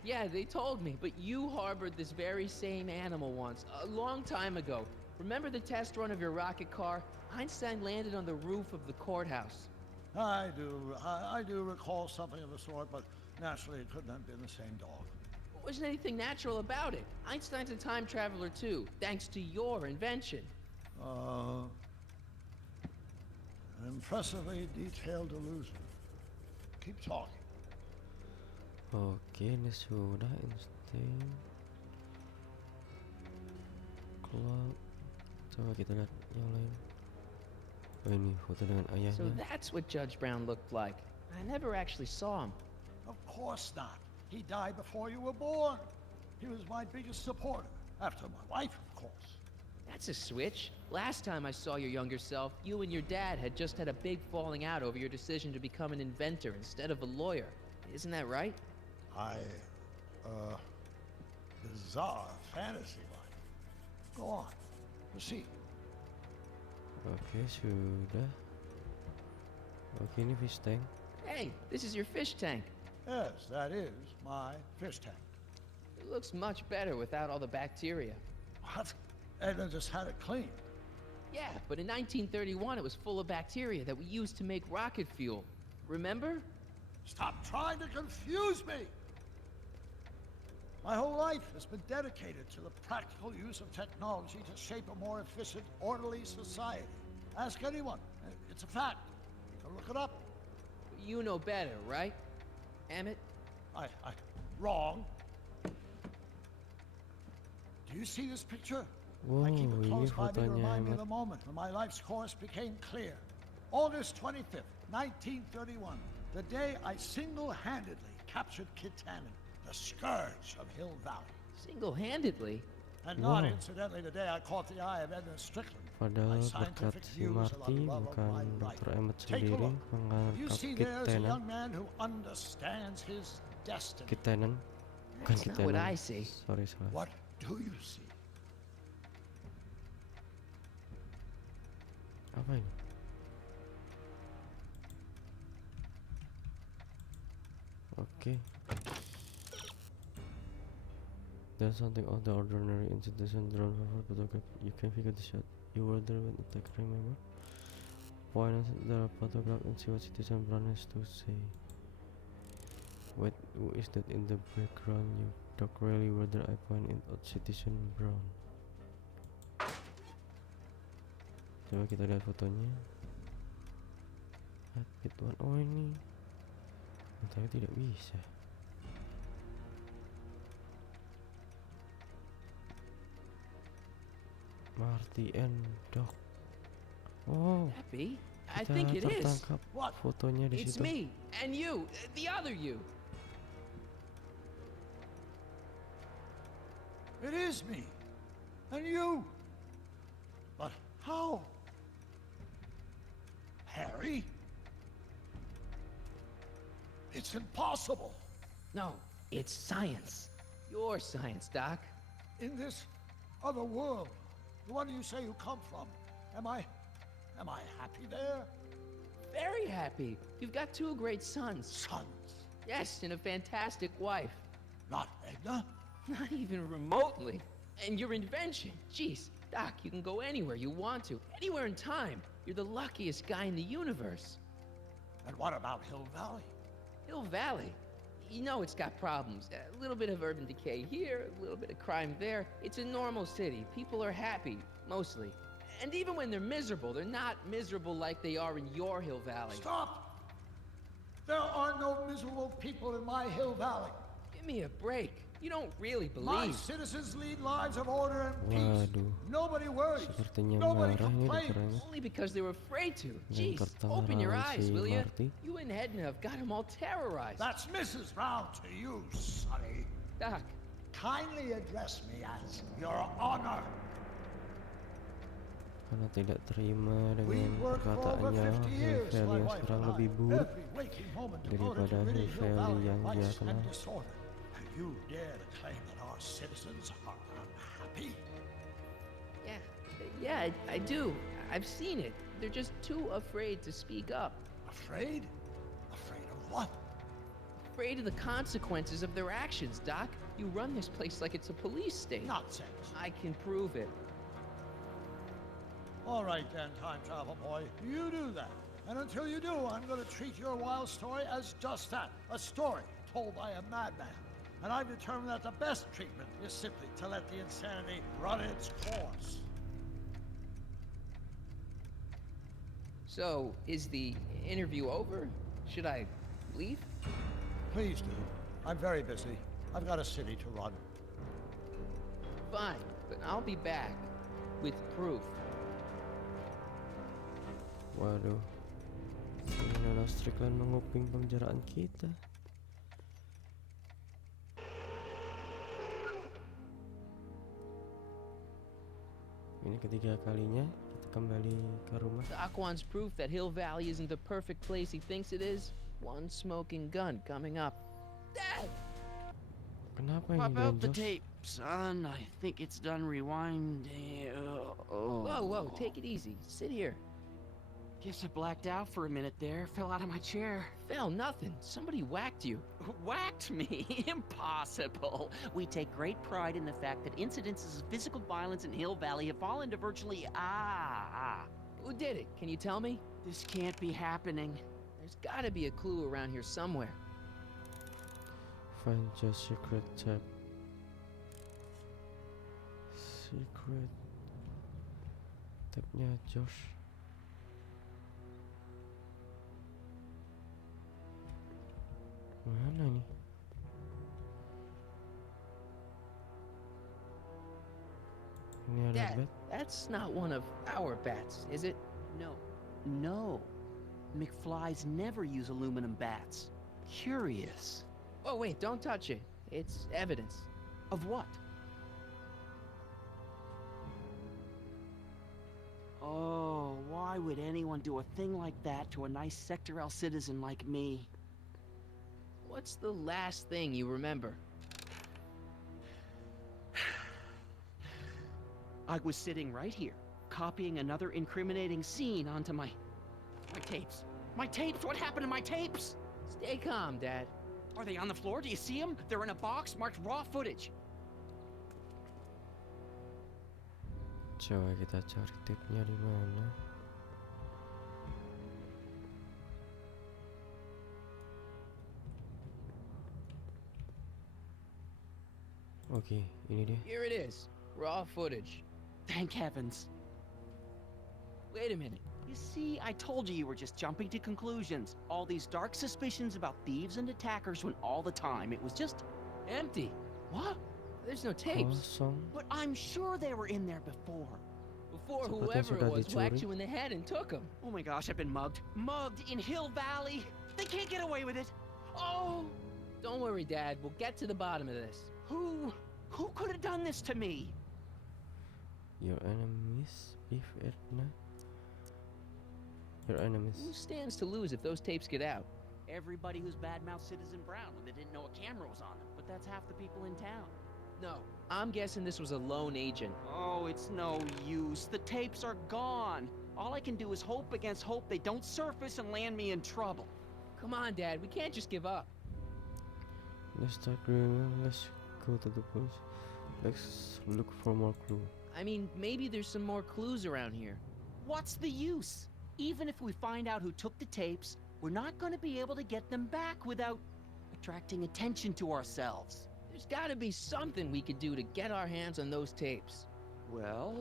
Yeah, they told me. But you harbored this very same animal once, a long time ago. Remember the test run of your rocket car? Einstein landed on the roof of the courthouse. I do recall something of the sort, but naturally it couldn't have been the same dog. There wasn't anything natural about it. Einstein's a time traveler too, thanks to your invention. An impressively detailed illusion. Keep talking. Oke, ini sudah insting. Clock. Coba kita lihat yang lain. Oh, ini foto dengan ayahnya. So that's what Judge Brown looked like. I never actually saw him. Of course not. He died before you were born. He was my biggest supporter, after my wife, of course. That's a switch. Last time I saw your younger self, you and your dad had just had a big falling out over your decision to become an inventor instead of a lawyer. Isn't that right? Bizarre fantasy life. Go on. Proceed. Oke, sudah. Oke, ini fish tank. Hey, this is your fish tank. Yes, that is my fish tank. It looks much better without all the bacteria. What? Edna just had it cleaned. Yeah, but in 1931 it was full of bacteria that we used to make rocket fuel. Remember? Stop trying to confuse me! My whole life has been dedicated to the practical use of technology to shape a more efficient, orderly society. Ask anyone. It's a fact. You can look it up. You know better, right? Emmett? Wrong. Do you see this picture? Wow, I keep it close by me to remind me of Emmett. the moment when my life's course became clear. August 25th, 1931. The day I single-handedly captured Kit Tannen, the scourge of Hill Valley. Single-handedly? And not incidentally the day I caught the eye of Edna Strickland. Padahal berkat si Marty, bukan Dr. Emmett sendiri You menangkap see Kit there's a Tannen. young man who understands his destiny. Kit Tannen. Bukan That's Kit not what Tannen. I see. Sorry, salah. What do you see? Apa ini? Okay. There's something out the ordinary in Citizen drone photograph. You can figure the shot. You were there when attack, remember? Point at the photograph and see what Citizen Brown has to say. Wait, who is that in the background? You talk really whether I point it at Citizen Brown. Coba kita lihat fotonya. Hit one. Oh ini. Tapi tidak bisa. Marty and Doc. Oh. Happy? I think it is. Tertangkap fotonya di It's situ. me and you, the other you. It is me. And you. But how? Harry? It's impossible. No, it's science. Your science, Doc. In this other world, the one you say you come from, am I happy there? Very happy. You've got two great sons. Sons? Yes, and a fantastic wife. Not Edna? Not even remotely. And your invention. Jeez, Doc, you can go anywhere you want to. Anywhere in time. You're the luckiest guy in the universe. And what about Hill Valley? Hill Valley? You know it's got problems. A little bit of urban decay here, a little bit of crime there. It's a normal city. People are happy, mostly. And even when they're miserable, they're not miserable like they are in your Hill Valley. Stop! There are no miserable people in my Hill Valley. Give me a break. You don't really My believe. citizens lead lives of order and peace. Waduh, Nobody worries. sepertinya Nobody marah ini complains. dokternya. Only because they were afraid to. Yang Jeez, open your tertangan eyes, si will you? Marty. You and Hedna have got them all terrorized. That's Mrs. Brown to you, Sonny. Doc, Kindly address me as Your Honor. Karena tidak terima We dengan worked for over perkataannya, 50 Hill years, my Valley yang wife sekarang and lebih I. buruk Every waking moment daripada devoted to ridding Hill Hill Valley Valley yang of dia vice kenal. and disorder. You dare to claim that our citizens are unhappy? yeah, I do. I've seen it. They're just too afraid to speak up. Afraid? Afraid of what? Afraid of the consequences of their actions, Doc. You run this place like it's a police state. Nonsense. I can prove it. All right then, time travel boy. You do that. And until you do, I'm going to treat your wild story as just that, a story told by a madman. And I've determined that the best treatment is simply to let the insanity run its course. So, is the interview over? Should I leave? Please do. I'm very busy. I've got a city to run. Fine, but I'll be back with proof. Waduh, ini Strickland menguping pembicaraan kita. Ini ketiga kalinya kita kembali ke rumah. Doc wants proof that Hill Valley isn't the perfect place he thinks it is. One smoking gun coming up. Dad! Kenapa Pop ini out the Josh? tape, son. I think it's done rewinding. Whoa, take it easy. Sit here. Guess I blacked out for a minute there. Fell out of my chair. Fell nothing. Somebody whacked you. Whacked me? Impossible. We take great pride in the fact that incidences of physical violence in Hill Valley have fallen to virtually Who did it? Can you tell me? This can't be happening. There's gotta be a clue around here somewhere. Find Josh's secret tab. Secret tabnya Josh. Mana nih? Ini ada Dad, bat. that's not one of our bats, is it? No. McFlies never use aluminum bats. Curious. Oh, wait, don't touch it. It's evidence. Of what? Oh, why would anyone do a thing like that to a nice Sector L citizen like me? What's the last thing you remember? I was sitting right here, copying another incriminating scene onto my tapes. My tapes? What happened to my tapes? Stay calm, Dad. Are they on the floor? Do you see them? They're in a box marked raw footage. Coba kita cari tipnya di mana. Oke, ini dia. Here it is. Raw footage. Thank heavens. Wait a minute. You see, I told you were just jumping to conclusions. All these dark suspicions about thieves and attackers when all the time it was just empty. What? There's no tapes. Kosong. But I'm sure they were in there before. Before Sepertinya whoever sudah it was whacked dicuri. you in the head and took them. Oh my gosh, I've been mugged. Mugged in Hill Valley. They can't get away with it. Oh! Don't worry, Dad. We'll get to the bottom of this. Who could have done this to me? Your enemies, Beef Edna. Your enemies. Who stands to lose if those tapes get out? Everybody who's badmouthed Citizen Brown when they didn't know a camera was on them. But that's half the people in town. No, I'm guessing this was a lone agent. Oh, it's no use. The tapes are gone. All I can do is hope against hope they don't surface and land me in trouble. Come on, Dad. We can't just give up. Let's start doing. Let's go to the police. Let's look for more clue. I mean, maybe there's some more clues around here. What's the use? Even if we find out who took the tapes, we're not going to be able to get them back without attracting attention to ourselves. There's gotta be something we could do to get our hands on those tapes. Well,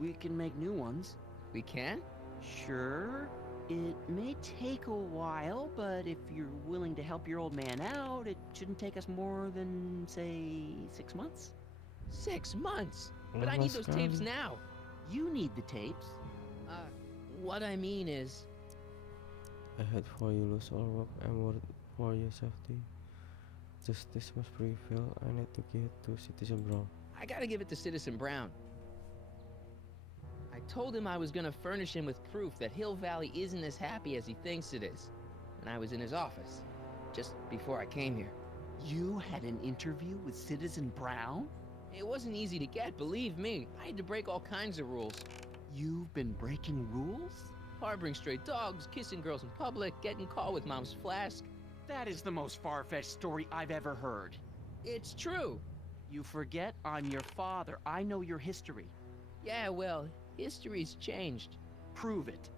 we can make new ones. We can? Sure. It may take a while, but if you're willing to help your old man out, it shouldn't take us more than, say, 6 months. 6 months? But I Lama need those tapes sekali. now. You need the tapes. What I mean is... I had for you lose all work and worried for your safety. Justice must prevail. I need to give it to Citizen Brown. I gotta give it to Citizen Brown. I told him I was gonna furnish him with proof that Hill Valley isn't as happy as he thinks it is. And I was in his office, just before I came here. You had an interview with Citizen Brown? It wasn't easy to get, believe me. I had to break all kinds of rules. You've been breaking rules? Harboring stray dogs, kissing girls in public, getting caught with mom's flask. That is the most far-fetched story I've ever heard. It's true. You forget I'm your father. I know your history. Yeah, well, history's changed. Prove it.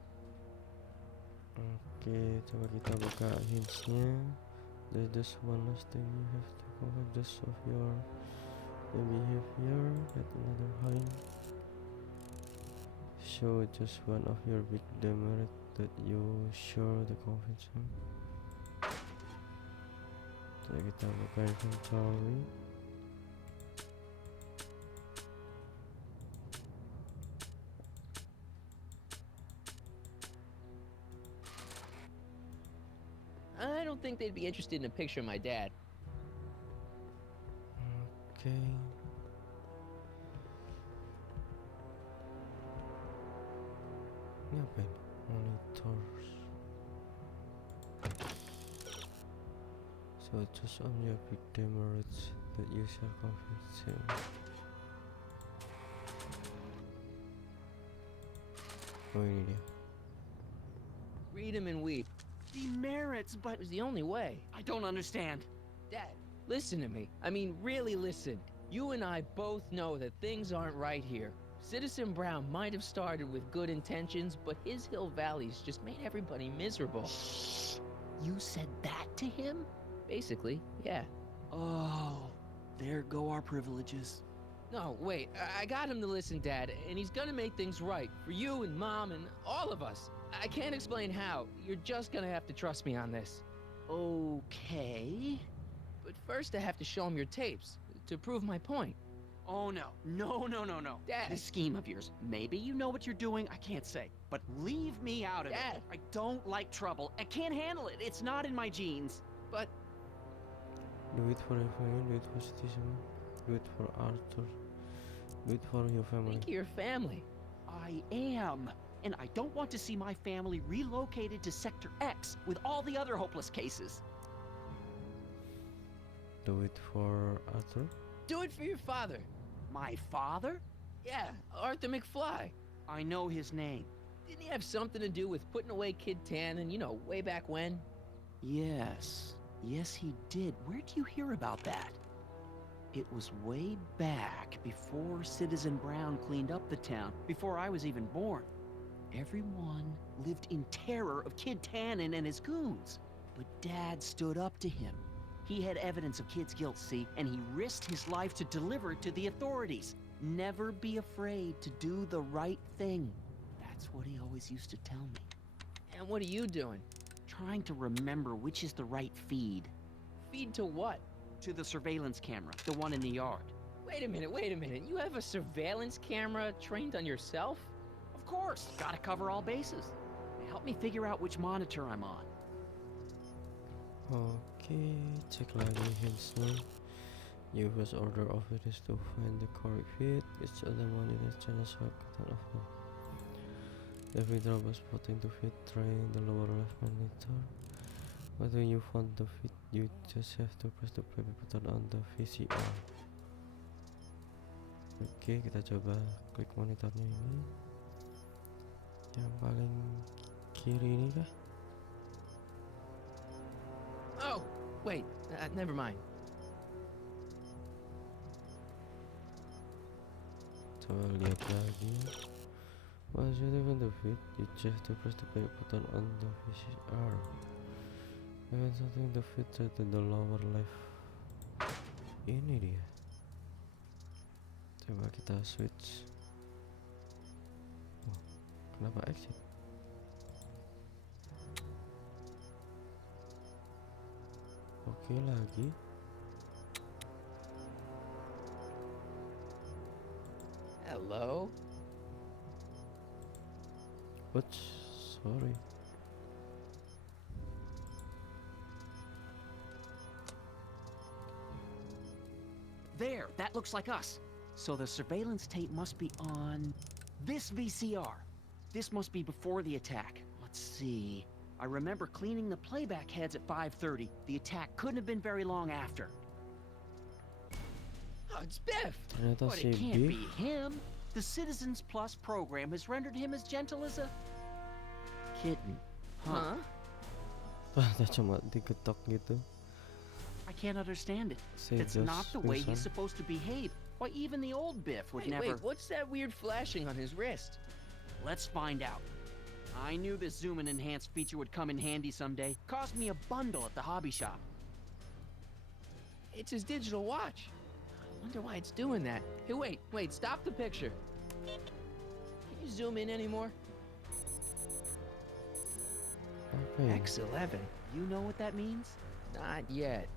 Oke, coba kita buka hintsnya. There's just one last thing you have to cover just of your behavior. Get another hint. Show just one of your big demerit that you share the convince him. Jadi kita buka inventory. I don't think they'd be interested in a picture of my dad. Okay. Ini apa ini? Monitors. So just on your big demerits that you shall convince him. Oh, ini dia. Read him and weep. Demerits, but It was the only way. I don't understand. Dad, listen to me. I mean, really listen. You and I both know that things aren't right here. Citizen Brown might have started with good intentions, but his Hill Valley's just made everybody miserable. Shh. You said that to him? Basically, yeah. Oh, there go our privileges. No, wait, I got him to listen, Dad, and he's gonna make things right for you and Mom and all of us. I can't explain how. You're just gonna have to trust me on this. Okay. But first I have to show him your tapes to prove my point. Oh, no. No, no, no, no. Dad. This scheme of yours, maybe you know what you're doing, I can't say. But leave me out of Dad. it. I don't like trouble. I can't handle it. It's not in my genes. But Do it for your family, do it for Citizen, do it for Arthur, do it for your family. think of your family. I am. And I don't want to see my family relocated to Sector X with all the other hopeless cases. Do it for Arthur. Do it for your father. My father? Yeah, Arthur McFly. I know his name. Didn't he have something to do with putting away Kid Tannen, you know, way back when? Yes. Yes, he did. Where do you hear about that? It was way back before Citizen Brown cleaned up the town, before I was even born. Everyone lived in terror of Kid Tannen and his goons. But Dad stood up to him. He had evidence of Kid's guilt, see, and he risked his life to deliver it to the authorities. Never be afraid to do the right thing. That's what he always used to tell me. And what are you doing? Trying to remember which is the right feed. Feed to what? To the surveillance camera, the one in the yard. Wait a minute. You have a surveillance camera trained on yourself? Of course, gotta cover all bases. Help me figure out which monitor I'm on. Oke, cek lagi hintsnya. You first order of it is to find the correct feed. Each other monitor channel shortcut of them. Every drop was put into feed tray in the lower left monitor. But when you found the feed, you just have to press the play button on the VCR. Oke, kita coba klik monitornya ini. Yang paling kiri ini kah? Oh, wait, never mind. Coba lihat lagi. Once you have the feed, you just have to press the play button on the VCR. And something the feed to the lower left. Ini dia. Coba kita switch. Oh, kenapa exit? Oke, lagi. Hello? Oops, sorry. There, that looks like us. So the surveillance tape must be on this VCR. This must be before the attack. Let's see. I remember cleaning the playback heads at 5:30. The attack couldn't have been very long after. Oh, it's Biff! Ternyata But si it can't Biff. be him. The Citizens Plus program has rendered him as gentle as a kitten. Huh? Ada cuma diketok gitu. I can't understand it. Say It's just not the way he's Wilson. supposed to behave. Why, even the old Biff would Wait, never... wait, what's that weird flashing on his wrist? Let's find out. I knew this zoom and enhance feature would come in handy someday. Cost me a bundle at the hobby shop. It's his digital watch. I wonder why it's doing that. Hey, wait, stop the picture. Can you zoom in anymore? Apa ya? X11. You know what that means? Not yet.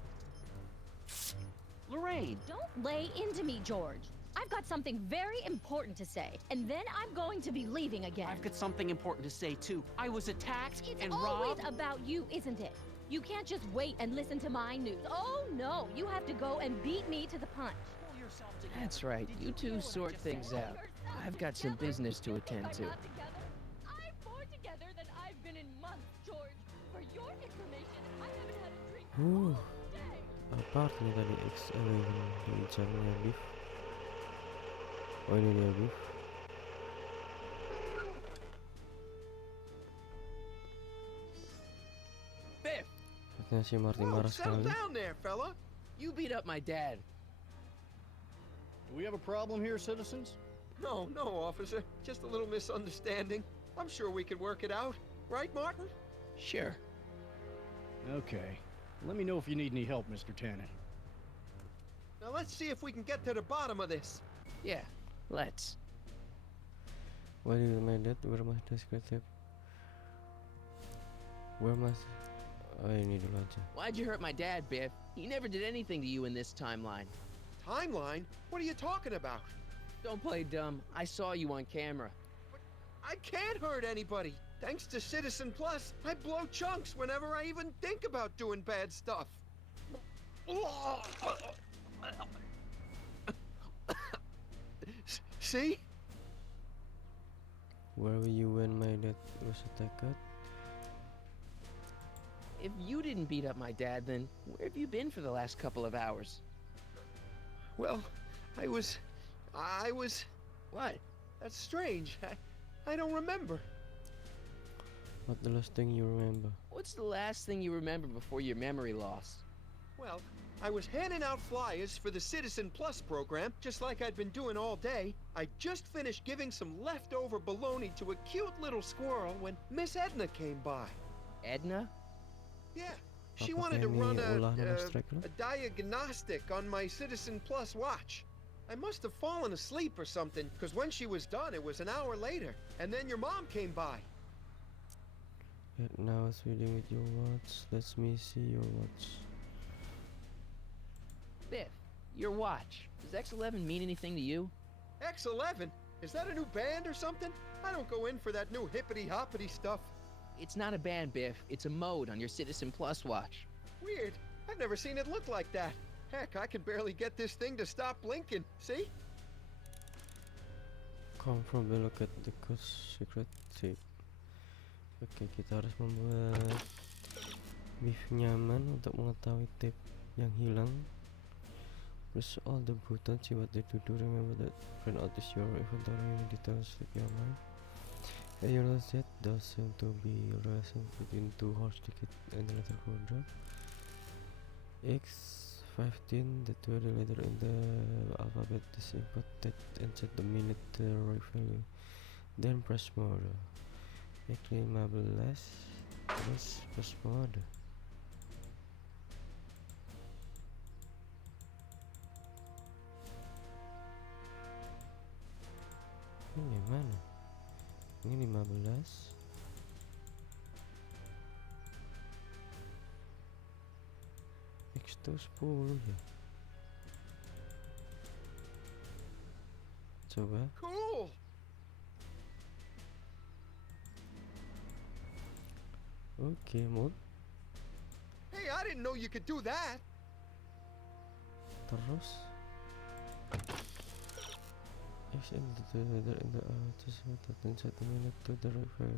Lorraine! Don't lay into me, George. I've got something very important to say, and then I'm going to be leaving again. I've got something important to say, too. I was attacked It's and always robbed. about you, isn't it? You can't just wait and listen to my news. Oh, no. You have to go and beat me to the punch. Pull yourself together. That's right. Did You hear two what I sort just things said? out. I've got some business to attend to. I'm more together than I've been in months, George. For your information, I haven't had a drink Uh, all day. apa artinya tadi X11 diincarnya Biff? Oh, ini dia Biff. Biff! Artinya si Marty Whoa, marah settle sekali. down there, fella. You beat up my dad. Do we have a problem here, citizens? No, officer. Just a little misunderstanding. I'm sure we could work it out. Right, Martin? Sure. Okay. Let me know if you need any help, Mr. Tannen. Now let's see if we can get to the bottom of this. Yeah, let's. Why did my dad wear my secret tape? Where my... Oh, ini dulu aja. Why'd you hurt my dad, Biff? He never did anything to you in this timeline. Timeline? What are you talking about? Don't play dumb. I saw you on camera. I can't hurt anybody. Thanks to Citizen Plus, I blow chunks whenever I even think about doing bad stuff. See? Where were you when my dad was attacked? If you didn't beat up my dad, then where have you been for the last couple of hours? Well, I was... What? That's strange. I don't remember. What the last thing you remember? What's the last thing you remember before your memory loss? Well, I was handing out flyers for the Citizen Plus program, just like I'd been doing all day. I just finished giving some leftover bologna to a cute little squirrel when Miss Edna came by. Edna? Yeah, she Apakah wanted to ini run ulah nama strike lo? a diagnostic on my Citizen Plus watch. I must have fallen asleep or something, because when she was done, it was an hour later. And then your mom came by. Yet now it's reading with your watch. Let me see your watch. Biff, your watch. Does X11 mean anything to you? X11? Is that a new band or something? I don't go in for that new hippity-hoppity stuff. It's not a band, Biff. It's a mode on your Citizen Plus watch. Weird. I've never seen it look like that. Heck, I can barely get this thing to stop blinking. See? Confirm the look at the secret tape. Oke, kita harus membuat Biff nyaman untuk mengetahui tape yang hilang. Press all the buttons, see what they do. Remember that print out is your inventory and details slip your mind. You notice that does seem to be relation between two horse ticket and the letter code. X15, the two letter in the alphabet is inputted and set the minute right value. Then press mode. X15, terus press mode. Ini mana? Ini 15. X tuh 10 ya. Coba. Cool. Oke, Mod. Hey, I didn't know you could do that. Terus X in the weather in the just within 1 minute to the river.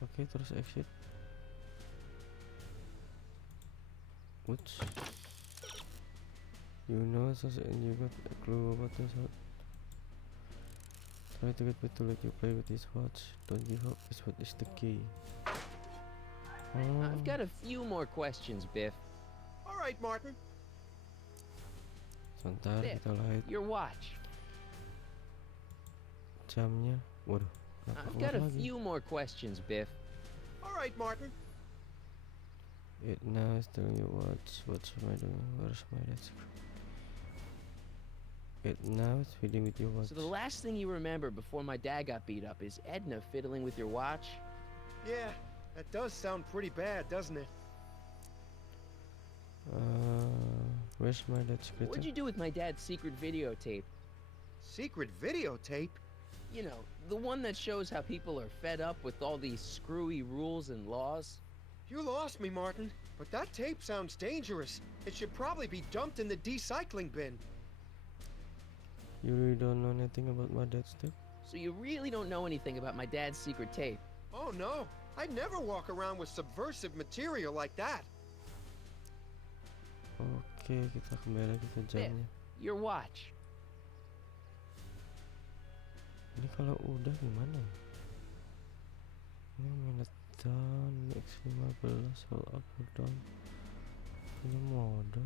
Oke, terus exit. Which you know, so and you got a clue about this. Try to get me to let you play with this watch. Don't give up. This watch is the key. Oh, I've got a few more questions, Biff. All right, Martin. sebentar Biff, kita lihat your watch. jamnya. Waduh, kenapa I've keluar got a lagi? few more questions, Biff. All right, Martin. It now is telling you what's my doing? Where's my desk? It now is feeding with your watch. So the last thing you remember before my dad got beat up is Edna fiddling with your watch? Yeah, that does sound pretty bad, doesn't it? Where's my dad's critter? What'd you do with my dad's secret videotape? Secret videotape? You know, the one that shows how people are fed up with all these screwy rules and laws? You lost me, Martin. But that tape sounds dangerous. It should probably be dumped in the recycling bin. You really don't know anything about my dad's tape? So you really don't know anything about my dad's secret tape? Oh no, I'd never walk around with subversive material like that. Oke, kita kembali lagi ke Biff, jamnya. your watch. Ini kalau udah gimana ya? Ini minute down, next 15, all up or down. Ini mode.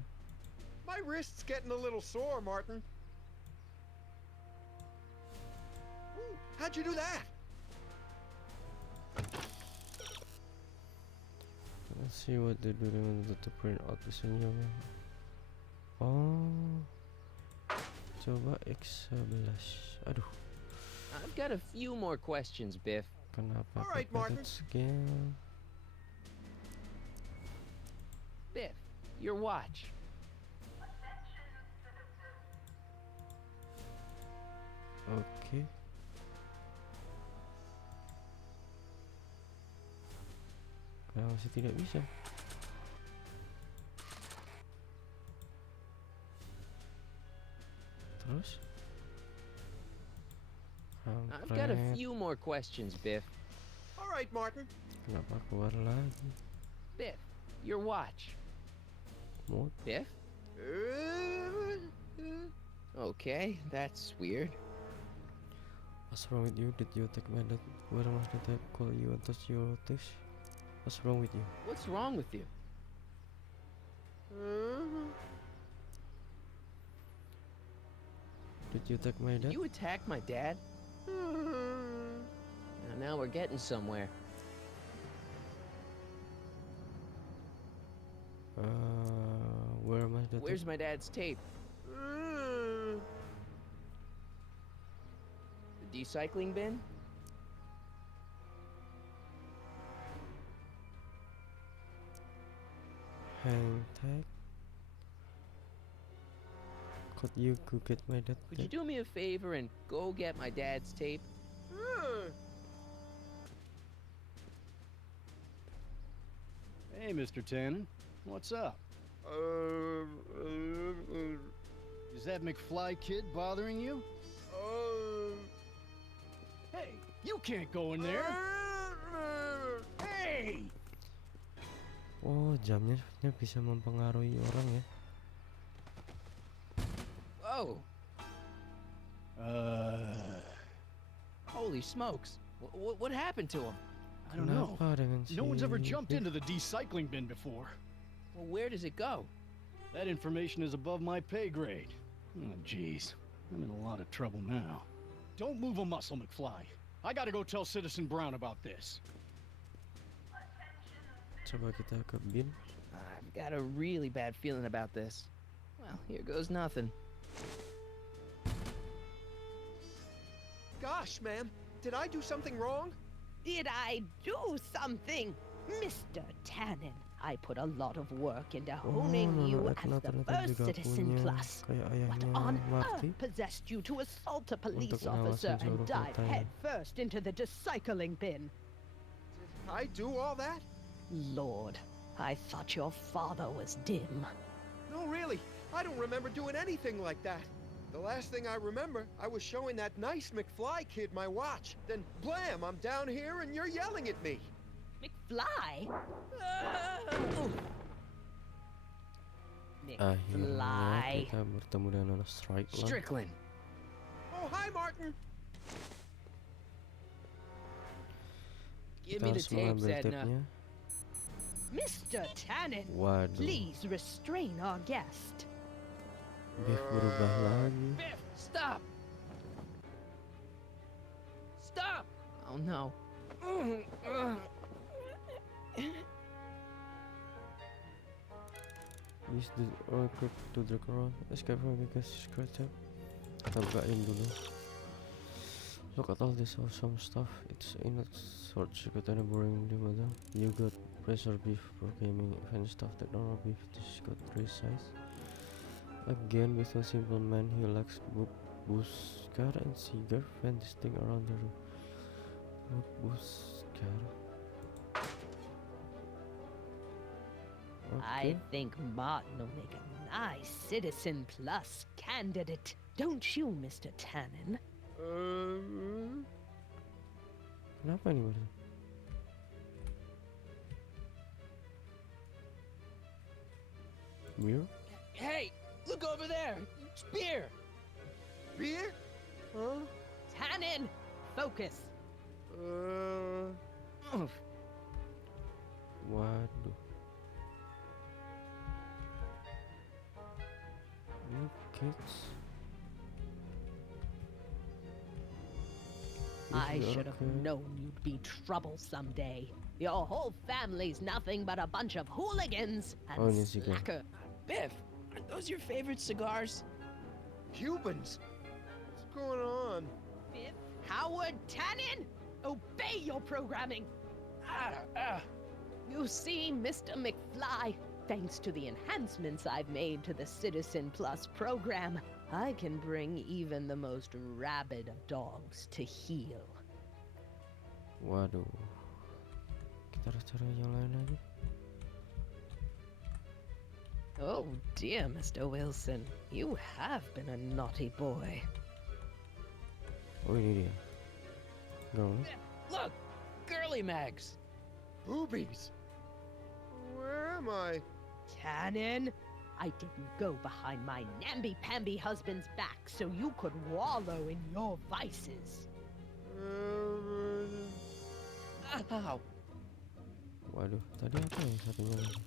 My wrist's getting a little sore, Martin. Ooh, how'd you do that? Let's see what they're doing with the print out this new. Oh, coba X11. Aduh, I've got a few more questions, Biff. kenapa All right, Martin. scale? Biff, your watch. Oke. Kenapa masih tidak bisa? Terus? I've got a few more questions, Biff. All right, Martin. Kenapa keluar lagi? Biff, your watch. Mode? Biff? Okay, that's weird. What's wrong with you? Did you take my dad? Where was the tape call you and touch your notice? What's wrong with you? What's wrong with you? Did you take my dad? You attacked my dad? Now we're getting somewhere. Where's my dad's tape? The recycling bin? Hang tag. Could you go get my dad? Could you do me a favor and go get my dad's tape? Hey, Mr. Tannen. What's up? Is that McFly kid bothering you? Hey, you can't go in there! Hey! Oh, jamnya sepertinya bisa mempengaruhi orang ya. Oh! Holy smokes. What happened to him? I don't know. Kenapa dengan No one's ever si jumped Biff? into the recycling bin before. Well, where does it go? That information is above my pay grade. Oh, jeez. I'm in a lot of trouble now. Don't move a muscle, McFly. I gotta go tell Citizen Brown about this. Coba kita ke bin. I've got a really bad feeling about this. Well, here goes nothing. Gosh, man, did I do something wrong? Did I do something? Mr. Tannen, I put a lot of work into honing Nona you Edna as the ternyata first juga citizen punya plus. kayak What ayahnya on Marty earth possessed you to assault a police untuk officer mengawasin and seluruh dive kota ini. head first into the recycling bin? Did I do all that? Lord, I thought your father was dim. No, really. I don't remember doing anything like that. The last thing I remember, I was showing that nice McFly kid my watch. Then, blam, I'm down here and you're yelling at me. McFly? Akhirnya McFly. kita bertemu dengan Strickland. Strickland. Oh, hi, Martin. Give Kita me the harus tapes, mengambil Edna. tape-nya. Mr. Tannen, Waduh, please restrain our guest. Biff berubah lagi. Biff, stop! Stop! Oh no. Use the equip to drag around. Escape from the secret tab. Kita bukain dulu. Look at all this awesome stuff. It's in a sort secret and boring demo. You got pressure beef for gaming event stuff that normal beef. This got 3 size. Again with a simple man, he likes buskar and cigar fantastic around the room. Buskar. I think Martin will make a nice Citizen Plus candidate. Don't you, Mr. Tannen? Kenapa nih Martin? Beer? Hey, look over there! It's beer! Beer? Huh? Tannen, focus. Waduh. You kids. I Is it should have okay? known you'd be trouble someday. Your whole family's nothing but a bunch of hooligans and Oh, yes, you can. slacker. Biff, aren't those your favorite cigars? Cubans? What's going on? Biff Howard Tannen, obey your programming. You see, Mr. McFly, thanks to the enhancements I've made to the Citizen Plus program, I can bring even the most rabid of dogs to heel. Waduh. Kita harus cari yang lain lagi. Oh dear, Mr. Wilson, you have been a naughty boy. Oh ini dia. Girl. Look, girly mags. Boobies. Where am I? Tannen, I didn't go behind my namby-pamby husband's back so you could wallow in your vices. Ow. Waduh, tadi apa yang satunya lagi?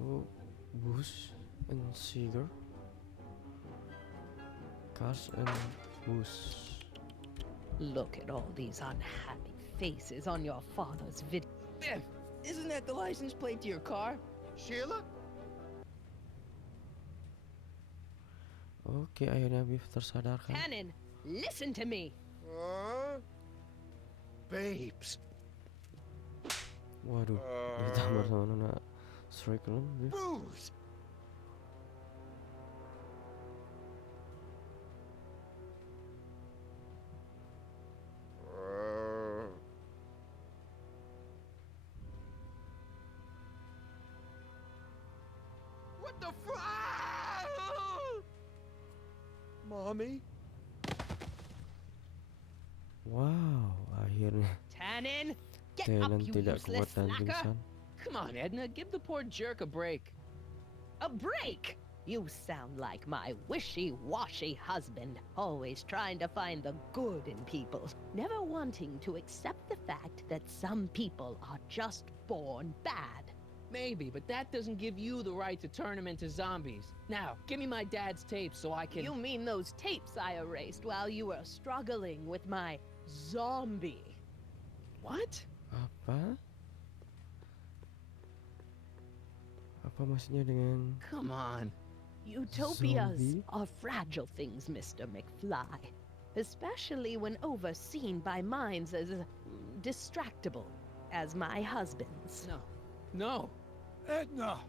Oh, booze and cigar. Cars and booze. Look at all these unhappy faces on your father's video. Biff, isn't that the license plate to your car? Sheila? Oke, akhirnya Biff tersadarkan. Tannen, listen to me. Babes. Waduh, ditambah sama Nona Strickland. Biff. Booze! What the Mommy? Wow, akhirnya Tannen, get up, Tannen you tidak useless kuat dan slacker. pingsan. Come on, Edna, give the poor jerk a break. A break? You sound like my wishy-washy husband, always trying to find the good in people, never wanting to accept the fact that some people are just born bad. Maybe, but that doesn't give you the right to turn them into zombies. Now, give me my dad's tapes so I can... You mean those tapes I erased while you were struggling with my zombie? What? Apa? Apa maksudnya dengan Come on. Utopias zombie? are fragile things, Mr. McFly. especially when overseen by minds as distractible as my husband's. No. No. Edna!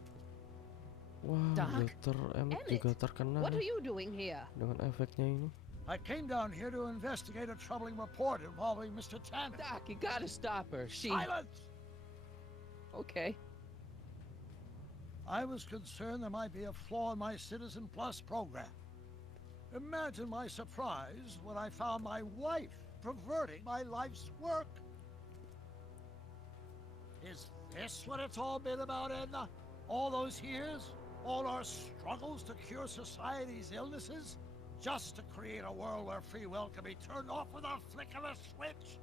Wah, Doc? Dr. Emmett juga terkena What are nih you doing here? dengan efeknya ini. I came down here to investigate a troubling report involving Mr. Tanner. Doc, you gotta stop her. She... Silence! Okay. I was concerned there might be a flaw in my Citizen Plus program. Imagine my surprise when I found my wife perverting my life's work. Is this what it's all been about, Edna? All those years? All our struggles to cure society's illnesses? Just to create a world where free will can be turned off with a flick of a switch?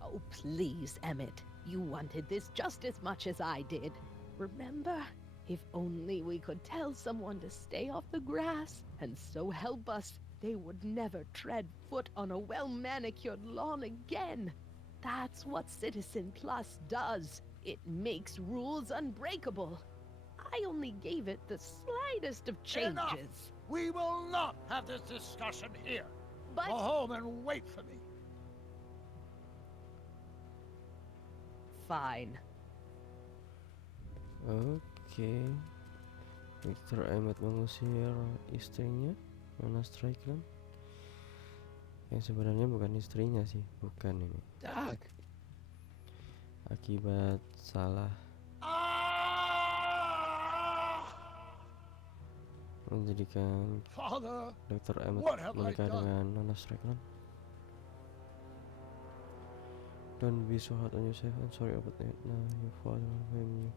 Oh, please, Emmett. You wanted this just as much as I did. Remember? If only we could tell someone to stay off the grass, and so help us, they would never tread foot on a well-manicured lawn again. That's what Citizen Plus does. It makes rules unbreakable. I only gave it the slightest of changes. Enough! We will not have this discussion here. But... Go home and wait for me. Fine. Oke. Dr. Emmett mengusir istrinya, Nona Strickland. Yang sebenarnya bukan istrinya sih, bukan ini. Doc. Akibat salah menjadikan Father, Dr. Emmett what have I menikah done? dengan Nona Strickland. Don't be so hard on yourself. I'm sorry about that. Nah, your father blamed you.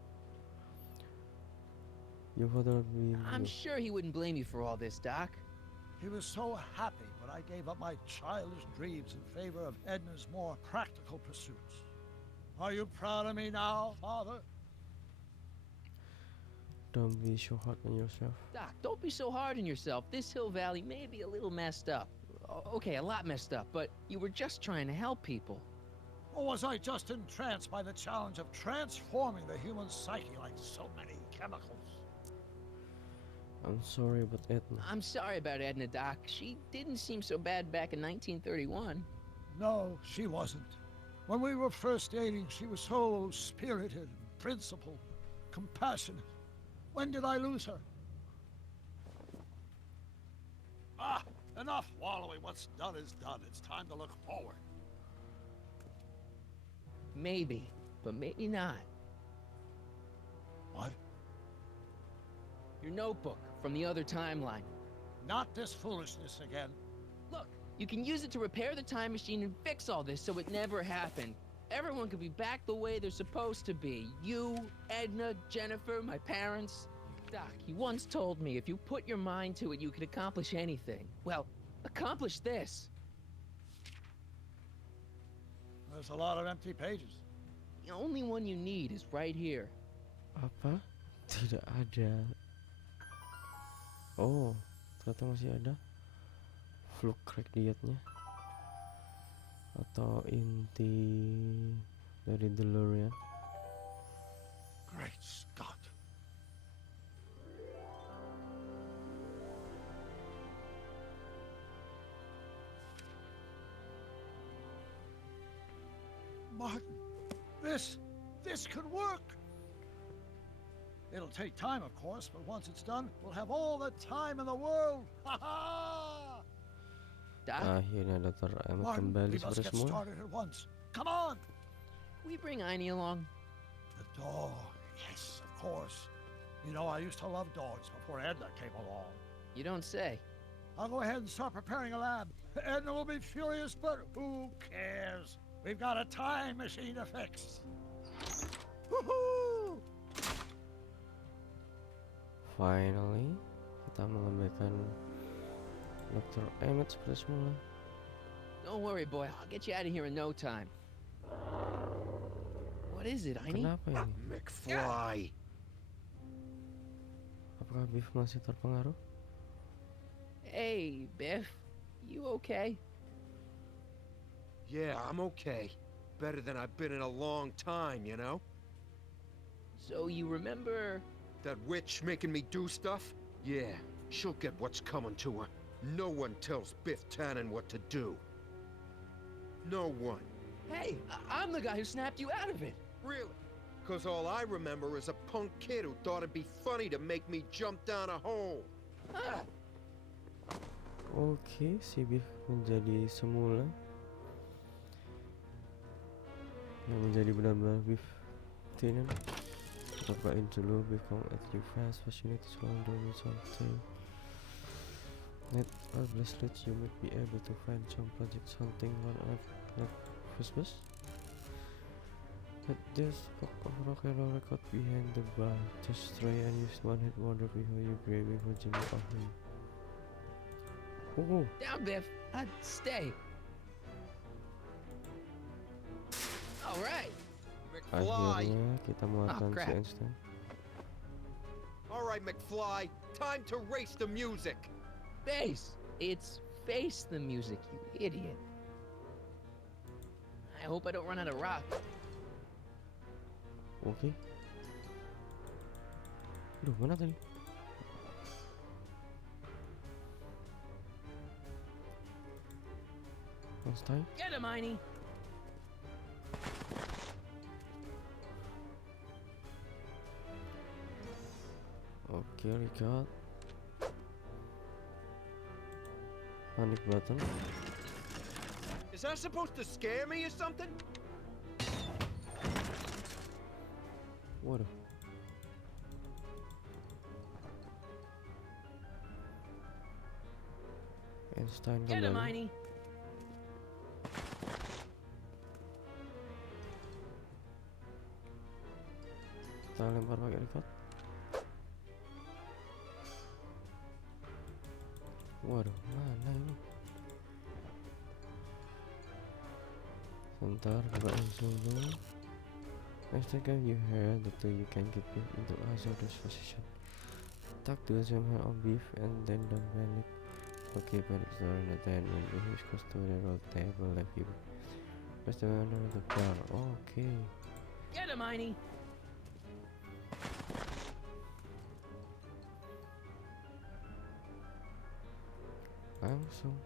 Your father blamed I'm you. sure he wouldn't blame you for all this, Doc. he was so happy when I gave up my childish dreams in favor of Edna's more practical pursuits. Are you proud of me now, Father? Don't be so hard on yourself. Doc, don't be so hard on yourself. This Hill Valley may be a little messed up. Okay, a lot messed up, but you were just trying to help people. Or was I just entranced by the challenge of transforming the human psyche like so many chemicals? I'm sorry about Edna. I'm sorry about Edna, Doc. She didn't seem so bad back in 1931. No, she wasn't. When we were first dating, she was so spirited, principled, compassionate. When did I lose her? Ah, enough wallowing. What's done is done. It's time to look forward. Maybe, but maybe not. What? Your notebook from the other timeline. Not this foolishness again. Look, you can use it to repair the time machine and fix all this so it never happened. Everyone could be back the way they're supposed to be. You, Edna, Jennifer, my parents. Doc, you once told me if you put your mind to it, you could accomplish anything. Well, accomplish this. There's a lot of empty pages. The only one you need is right here. Apa? Tidak ada. Oh, ternyata masih ada fluke crack dietnya atau inti dari DeLorean. Great Scott. Martin, this could work. It'll take time, of course, but once it's done, we'll have all the time in the world. Ha ha! Doc, Akhirnya Dr. Emmett Martin, kembali we must seperti get semula. started at once. Come on! we bring Aini along. The dog. Yes, of course. You know, I used to love dogs before Edna came along. You don't say. I'll go ahead and start preparing a lab. Edna will be furious, but who cares? We've got a time machine to fix. Woohoo! Finally, kita mengembalikan Dr. Emmett seperti semula. Don't worry, boy. I'll get you out of here in no time. What is it, Aini? Kenapa ini? McFly! Apakah Biff masih terpengaruh? Hey, Biff. You okay? Yeah, I'm okay. Better than I've been in a long time, you know? So you remember... That witch making me do stuff? Yeah, she'll get what's coming to her. No one tells Biff Tannen what to do. No one. Hey, I'm the guy who snapped you out of it. Really? Because all I remember is a punk kid who thought it'd be funny to make me jump down a hole. Oke, si Biff menjadi semula yang menjadi benar-benar Biff Tannen. Kita bukain dulu. Biff come at you fast you need to slow down something. Net or bracelet you might be able to find some project hunting one up like Christmas. But there's a book of rock and roll record behind the bar. Just try and use one hit wonder before you grabbing for Jimmy Offering. Oh, Down, Biff. Stay. All right. McFly. akhirnya kita muatkan si crap. Einstein. All right, McFly. Time to race the music. Face. It's face the music, you idiot. I hope I don't run out of rock. Oke. Aduh, mana tadi? Einstein. Get him, Einie. Oke, record. Panic button. Is that supposed to scare me or something? Waduh. Einstein Get him, kembali. Einie. Kita lempar pakai record. Waduh, mana ini? Sebentar, bukain dulu. Next time you hear that you can get Beef into a hazardous position. Talk to some on Beef and then don't panic. Okay, panic is not at the end when the Beef goes to the roll table like you. Press the under the bar. Okay. Get him, Einie. Langsung.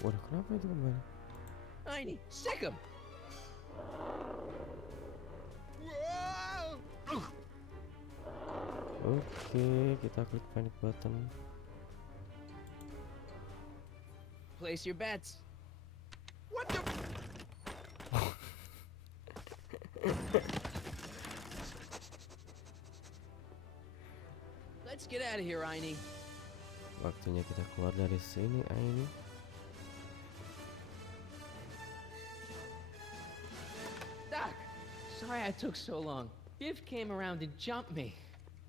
Waduh, kenapa itu kembali? Einie, stick him. Oke, kita klik panic button. Place your bets. What the? Let's get out of here, Einie. Waktunya kita keluar dari sini, ini. Doc, sorry I took so long. Biff came around and jumped me.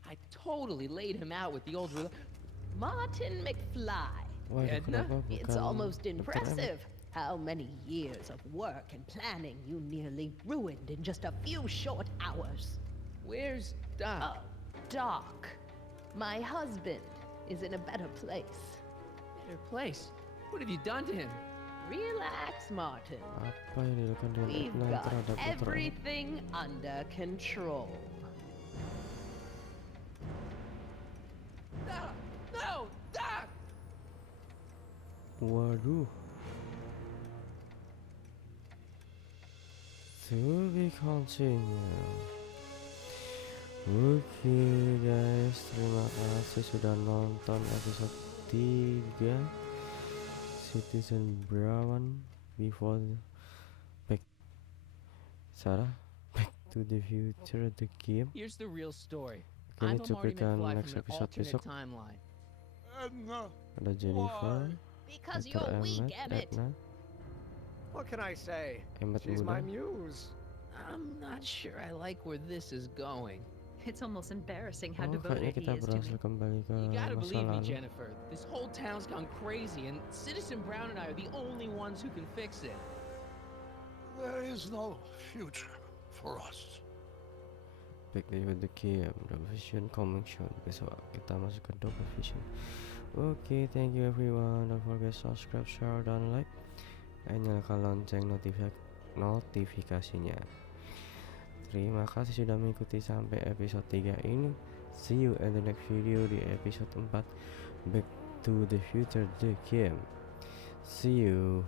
I totally laid him out with the old Martin McFly. Waduh, kenapa It's bukan almost Dr. M? impressive how many years of work and planning you nearly ruined in just a few short hours. Where's Doc? Oh, Doc. My husband is in a better place. Better place? What have you done to him? Relax, Martin. Apa yang dilakukan dengan We've Evelyn got terhadap Dr. M? everything under control. Doc! No! Doc! Waduh. To be continued. Oke guys, terima kasih sudah nonton episode 3 Citizen Brown Before Back to the Future the game. Here's the real story. Oke, ini I'm a Marty cuplikan McFly next from an episode alternate besok. timeline. Ada Jennifer, Because Dr. you're weak, Emmett, Emmett. Edna, What can I say? Emmett She's my muda. muse. I'm not sure I like where this is going. It's almost embarrassing how Oh, kayaknya devoted he kita is to berhasil me. kembali ke You gotta masa believe me, lalu. Jennifer. This whole town's gone crazy, and Citizen Brown and I are the only ones who can fix it. There is no future for us. Back with the game, Double Vision coming soon. Besok kita masuk ke Double Vision. Oke, thank you everyone. Don't forget subscribe, share, dan like. Dan nyalakan lonceng notifikasinya. Terima kasih sudah mengikuti sampai episode 3 ini. See you in the next video di episode 4 Back to the Future the Game. See you.